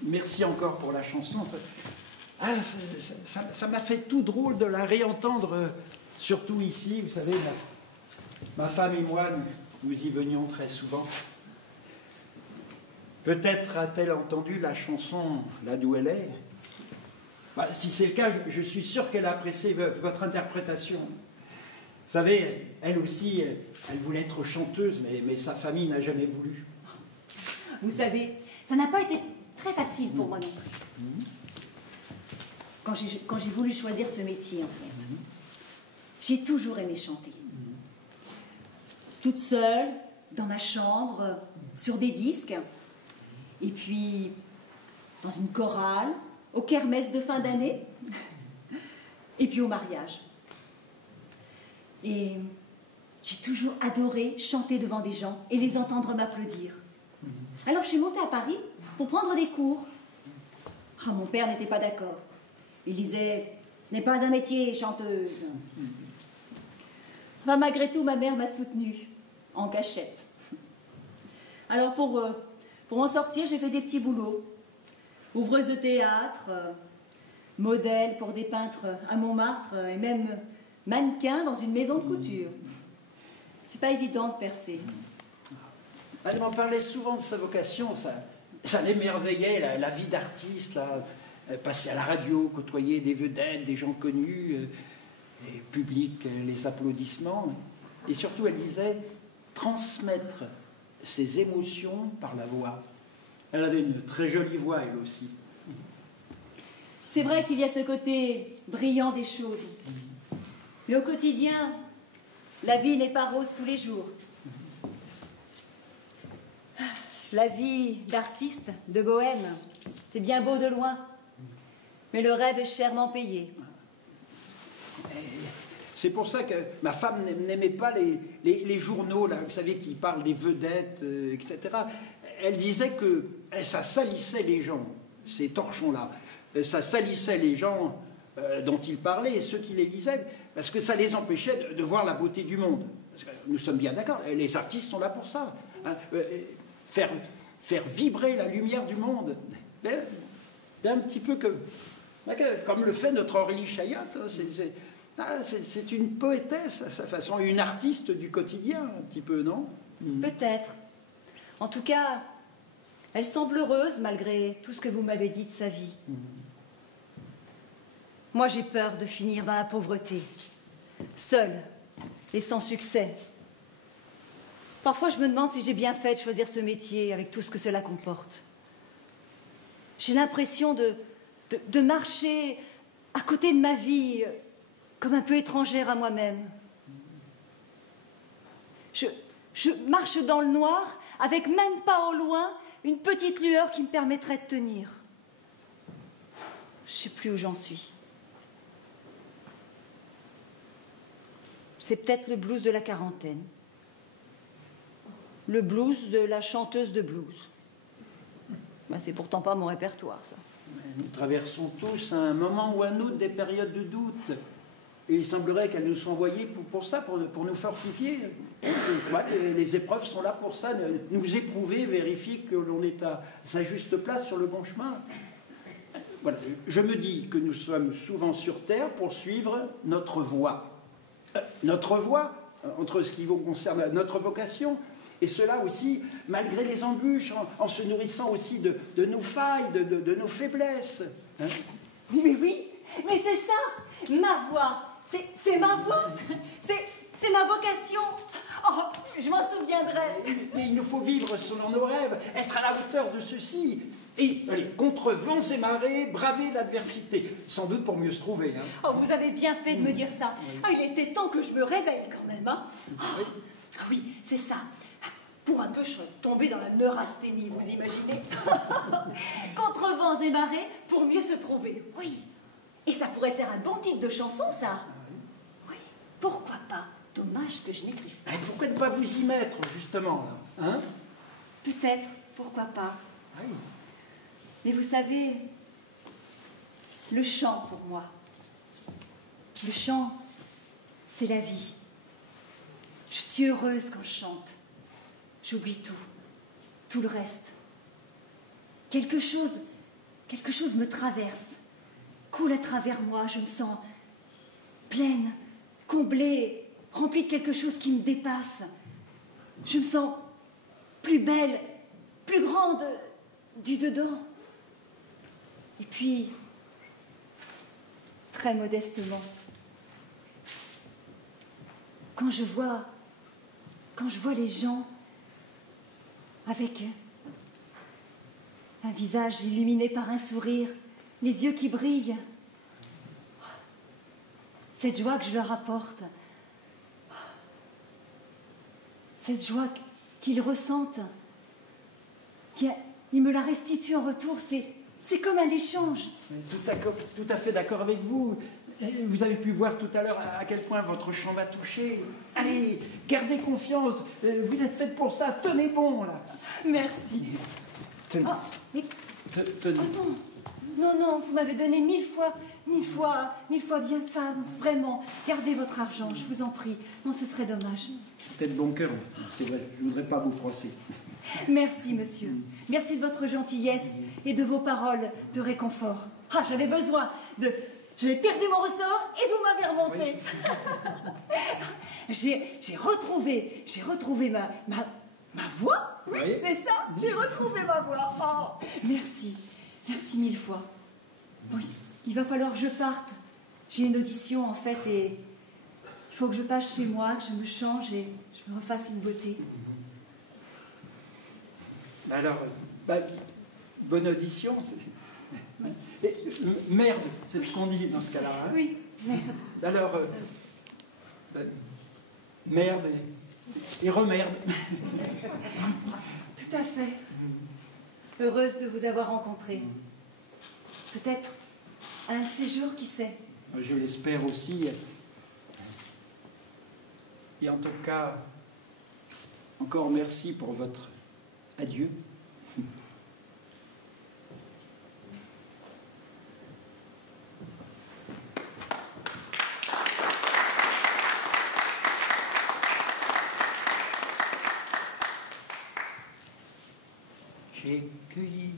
merci encore pour la chanson. Ça m'a fait tout drôle de la réentendre, surtout ici. Vous savez, ma femme et moi, nous y venions très souvent. Peut-être a-t-elle entendu la chanson là d'où elle est. Bah, si c'est le cas, je suis sûr qu'elle a apprécié votre interprétation. Vous savez, elle aussi, elle voulait être chanteuse, mais sa famille n'a jamais voulu. Vous savez, ça n'a pas été très facile pour moi non plus. Quand j'ai voulu choisir ce métier, en fait, j'ai toujours aimé chanter. Toute seule, dans ma chambre, sur des disques, et puis dans une chorale, aux kermesses de fin d'année, et puis au mariage. Et j'ai toujours adoré chanter devant des gens et les entendre m'applaudir. Alors je suis montée à Paris pour prendre des cours. Ah, mon père n'était pas d'accord. Il disait, ce n'est pas un métier, chanteuse. Enfin, malgré tout, ma mère m'a soutenue, en cachette. Alors pour m'en sortir, j'ai fait des petits boulots. Ouvreuse de théâtre, modèle pour des peintres à Montmartre et même mannequin dans une maison de couture. C'est pas évident de percer. Elle m'en parlait souvent de sa vocation, ça l'émerveillait, la vie d'artiste, passer à la radio, côtoyer des vedettes, des gens connus, les publics, les applaudissements. Et surtout, elle disait transmettre ses émotions par la voix. Elle avait une très jolie voix, elle aussi. C'est vrai qu'il y a ce côté brillant des choses. Mais au quotidien, la vie n'est pas rose tous les jours. La vie d'artiste, de bohème, c'est bien beau de loin, mais le rêve est chèrement payé. C'est pour ça que ma femme n'aimait pas les journaux, là, vous savez, qui parlent des vedettes, etc. Elle disait que ça salissait les gens, ces torchons-là. Ça salissait les gens dont ils parlaient et ceux qui les lisaient, parce que ça les empêchait de voir la beauté du monde. Parce que nous sommes bien d'accord, les artistes sont là pour ça. Hein, faire vibrer la lumière du monde. Un petit peu comme le fait notre Aurélie Chayotte. C'est une poétesse à sa façon, une artiste du quotidien, un petit peu, non? Peut-être. En tout cas, elle semble heureuse malgré tout ce que vous m'avez dit de sa vie. Moi, j'ai peur de finir dans la pauvreté, seule et sans succès. Parfois, je me demande si j'ai bien fait de choisir ce métier avec tout ce que cela comporte. J'ai l'impression de marcher à côté de ma vie, comme un peu étrangère à moi-même. Je marche dans le noir, avec même pas au loin une petite lueur qui me permettrait de tenir. Je ne sais plus où j'en suis. C'est peut-être le blues de la quarantaine. Le blues de la chanteuse de blues. Ben, c'est pourtant pas mon répertoire, ça. Nous traversons tous à un moment ou à un autre des périodes de doute. Et il semblerait qu'elles nous sont envoyées pour ça, pour nous fortifier. Les épreuves sont là pour ça, nous éprouver, vérifier que l'on est à sa juste place sur le bon chemin. Voilà, je me dis que nous sommes souvent sur Terre pour suivre notre voie. Notre voie, entre ce qui concerne notre vocation, et cela aussi, malgré les embûches, en se nourrissant aussi de nos failles, de nos faiblesses. Hein? Mais oui, mais c'est ça, ma voix. C'est ma voix. C'est ma vocation. Oh, je m'en souviendrai. Mais il nous faut vivre selon nos rêves, être à la hauteur de ceux-ci. Et, allez, contre vents et marées, braver l'adversité. Sans doute pour mieux se trouver. Hein. Oh, vous avez bien fait de me dire ça. Ah, il était temps que je me réveille quand même. Hein. Ah oui, c'est ça. Pour un peu, je serais tombée dans la neurasthénie, vous imaginez? Contre vents et marées, pour mieux se trouver. Oui. Et ça pourrait faire un bon titre de chanson, ça. Oui. Pourquoi pas? Dommage que je n'écrive pas. Et pourquoi ne pas vous y mettre, justement, là, hein? Peut-être, pourquoi pas. Oui. Mais vous savez, le chant pour moi, le chant, c'est la vie. Je suis heureuse quand je chante. J'oublie tout le reste. Quelque chose me traverse, coule à travers moi. Je me sens pleine, comblée, remplie de quelque chose qui me dépasse. Je me sens plus belle, plus grande du dedans. Et puis, très modestement, quand je vois les gens avec un visage illuminé par un sourire, les yeux qui brillent, cette joie que je leur apporte, cette joie qu'ils ressentent, ils me la restituent en retour, c'est comme un échange. Tout à fait d'accord avec vous. Vous avez pu voir tout à l'heure à quel point votre chant m'a touché. Allez, gardez confiance. Vous êtes faite pour ça. Tenez bon, là. Merci. Tenez. Oh, mais... Tenez. Oh non, vous m'avez donné mille fois bien ça, vraiment. Gardez votre argent, je vous en prie. Non, ce serait dommage. C'était de bon cœur, c'est vrai. Je ne voudrais pas vous froisser. Merci, monsieur. Merci de votre gentillesse et de vos paroles de réconfort. Ah, j'avais besoin de... J'avais perdu mon ressort et vous m'avez remonté. Oui. J'ai retrouvé ma voix. Oui, c'est ça. J'ai retrouvé ma voix. Oh, merci mille fois. Oui, il va falloir que je parte. J'ai une audition en fait et il faut que je passe chez moi, que je me change et je me refasse une beauté. Alors, bonne audition. Merde, c'est ce qu'on dit dans ce cas-là. Hein? Oui, merde. Alors, merde et remerde. Tout à fait. Heureuse de vous avoir rencontré. Peut-être un de ces jours, qui sait. Je l'espère aussi. Et en tout cas, encore merci pour votre adieu. J'ai cueilli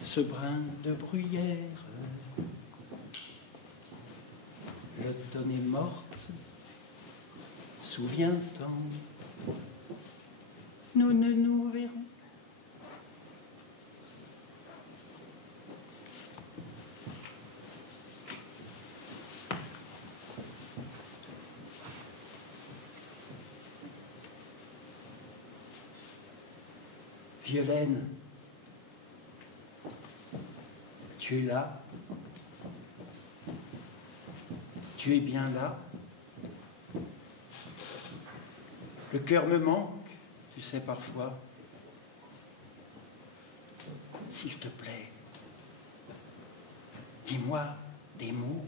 ce brin de bruyère, l'automne est morte, souviens-t'en, nous ne nous verrons. Violaine, tu es là, tu es bien là. Le cœur me manque, tu sais, parfois. S'il te plaît, dis-moi des mots,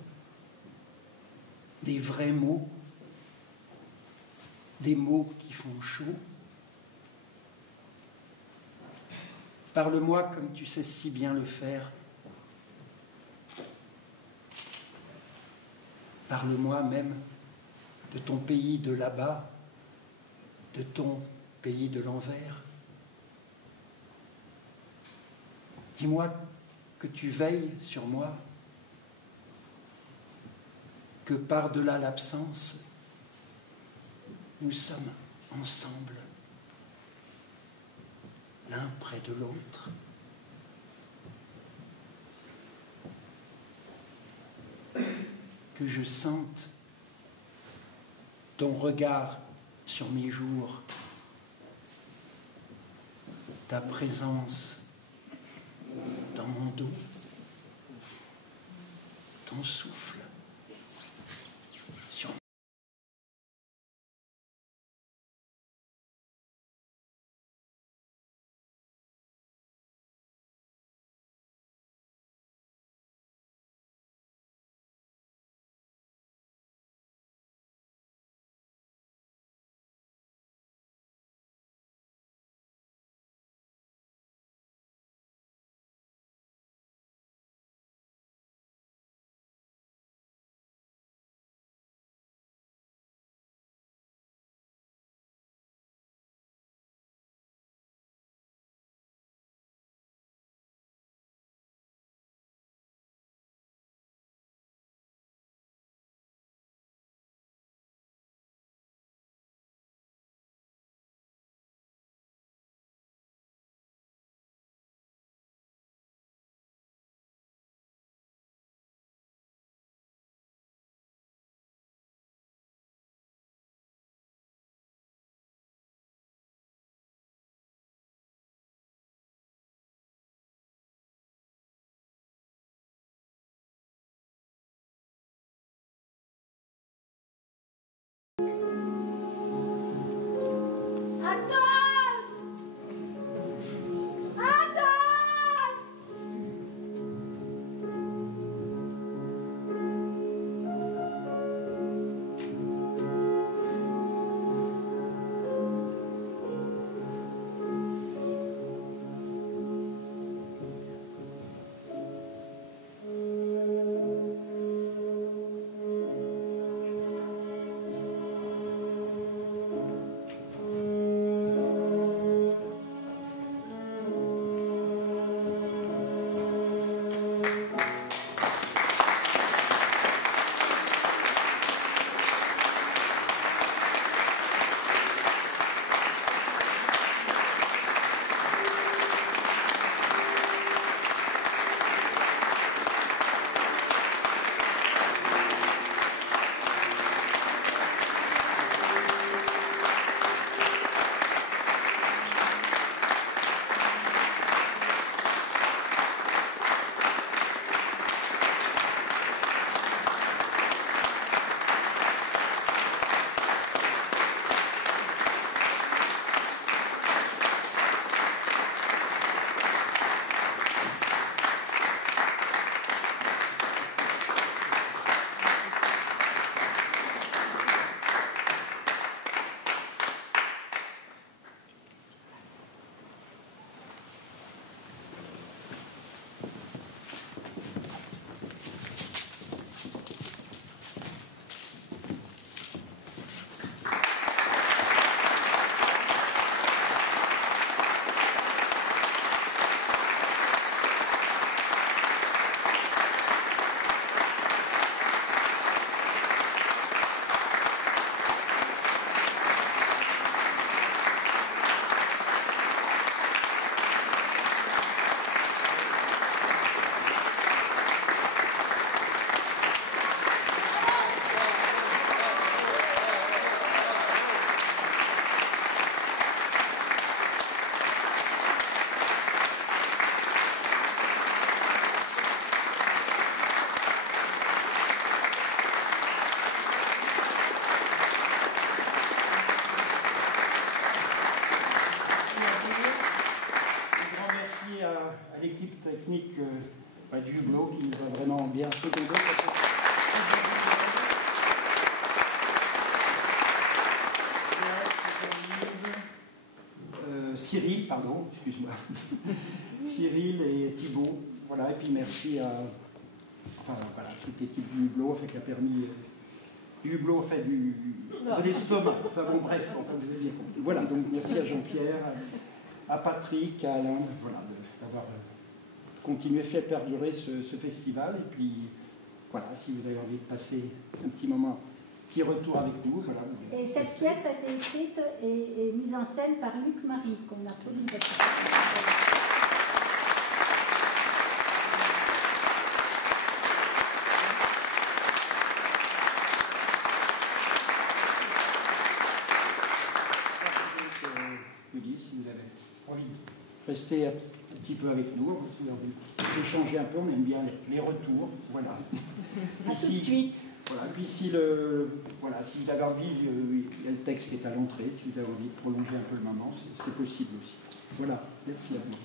des vrais mots, des mots qui font chaud. Parle-moi comme tu sais si bien le faire. Parle-moi même de ton pays de là-bas, de ton pays de l'envers. Dis-moi que tu veilles sur moi, que par-delà l'absence, nous sommes ensemble, l'un près de l'autre. Que je sente ton regard sur mes jours, ta présence dans mon dos, ton souffle sur technique du hublot qui nous a vraiment bien secondé. Cyril, pardon, excuse-moi. Cyril et Thibaut, voilà, et puis merci à voilà, toute l'équipe du hublot, qui a permis du hublot, de l'estomac, enfin bon, bref, vous avez bien compris. Voilà, donc merci à Jean-Pierre, à Patrick, à Alain, voilà, d'avoir continué, fait perdurer ce festival, et puis voilà, si vous avez envie de passer un petit moment, petit retour avec nous. Voilà. Et cette pièce a été écrite et mise en scène par Luc Marie, qu'on applaudit. rester un petit peu avec nous, échanger un peu, on aime bien les retours. Voilà. À tout de suite. Voilà, puis si vous avez envie, il y a le texte qui est à l'entrée, si vous avez envie de prolonger un peu le moment, c'est possible aussi. Voilà, merci à vous.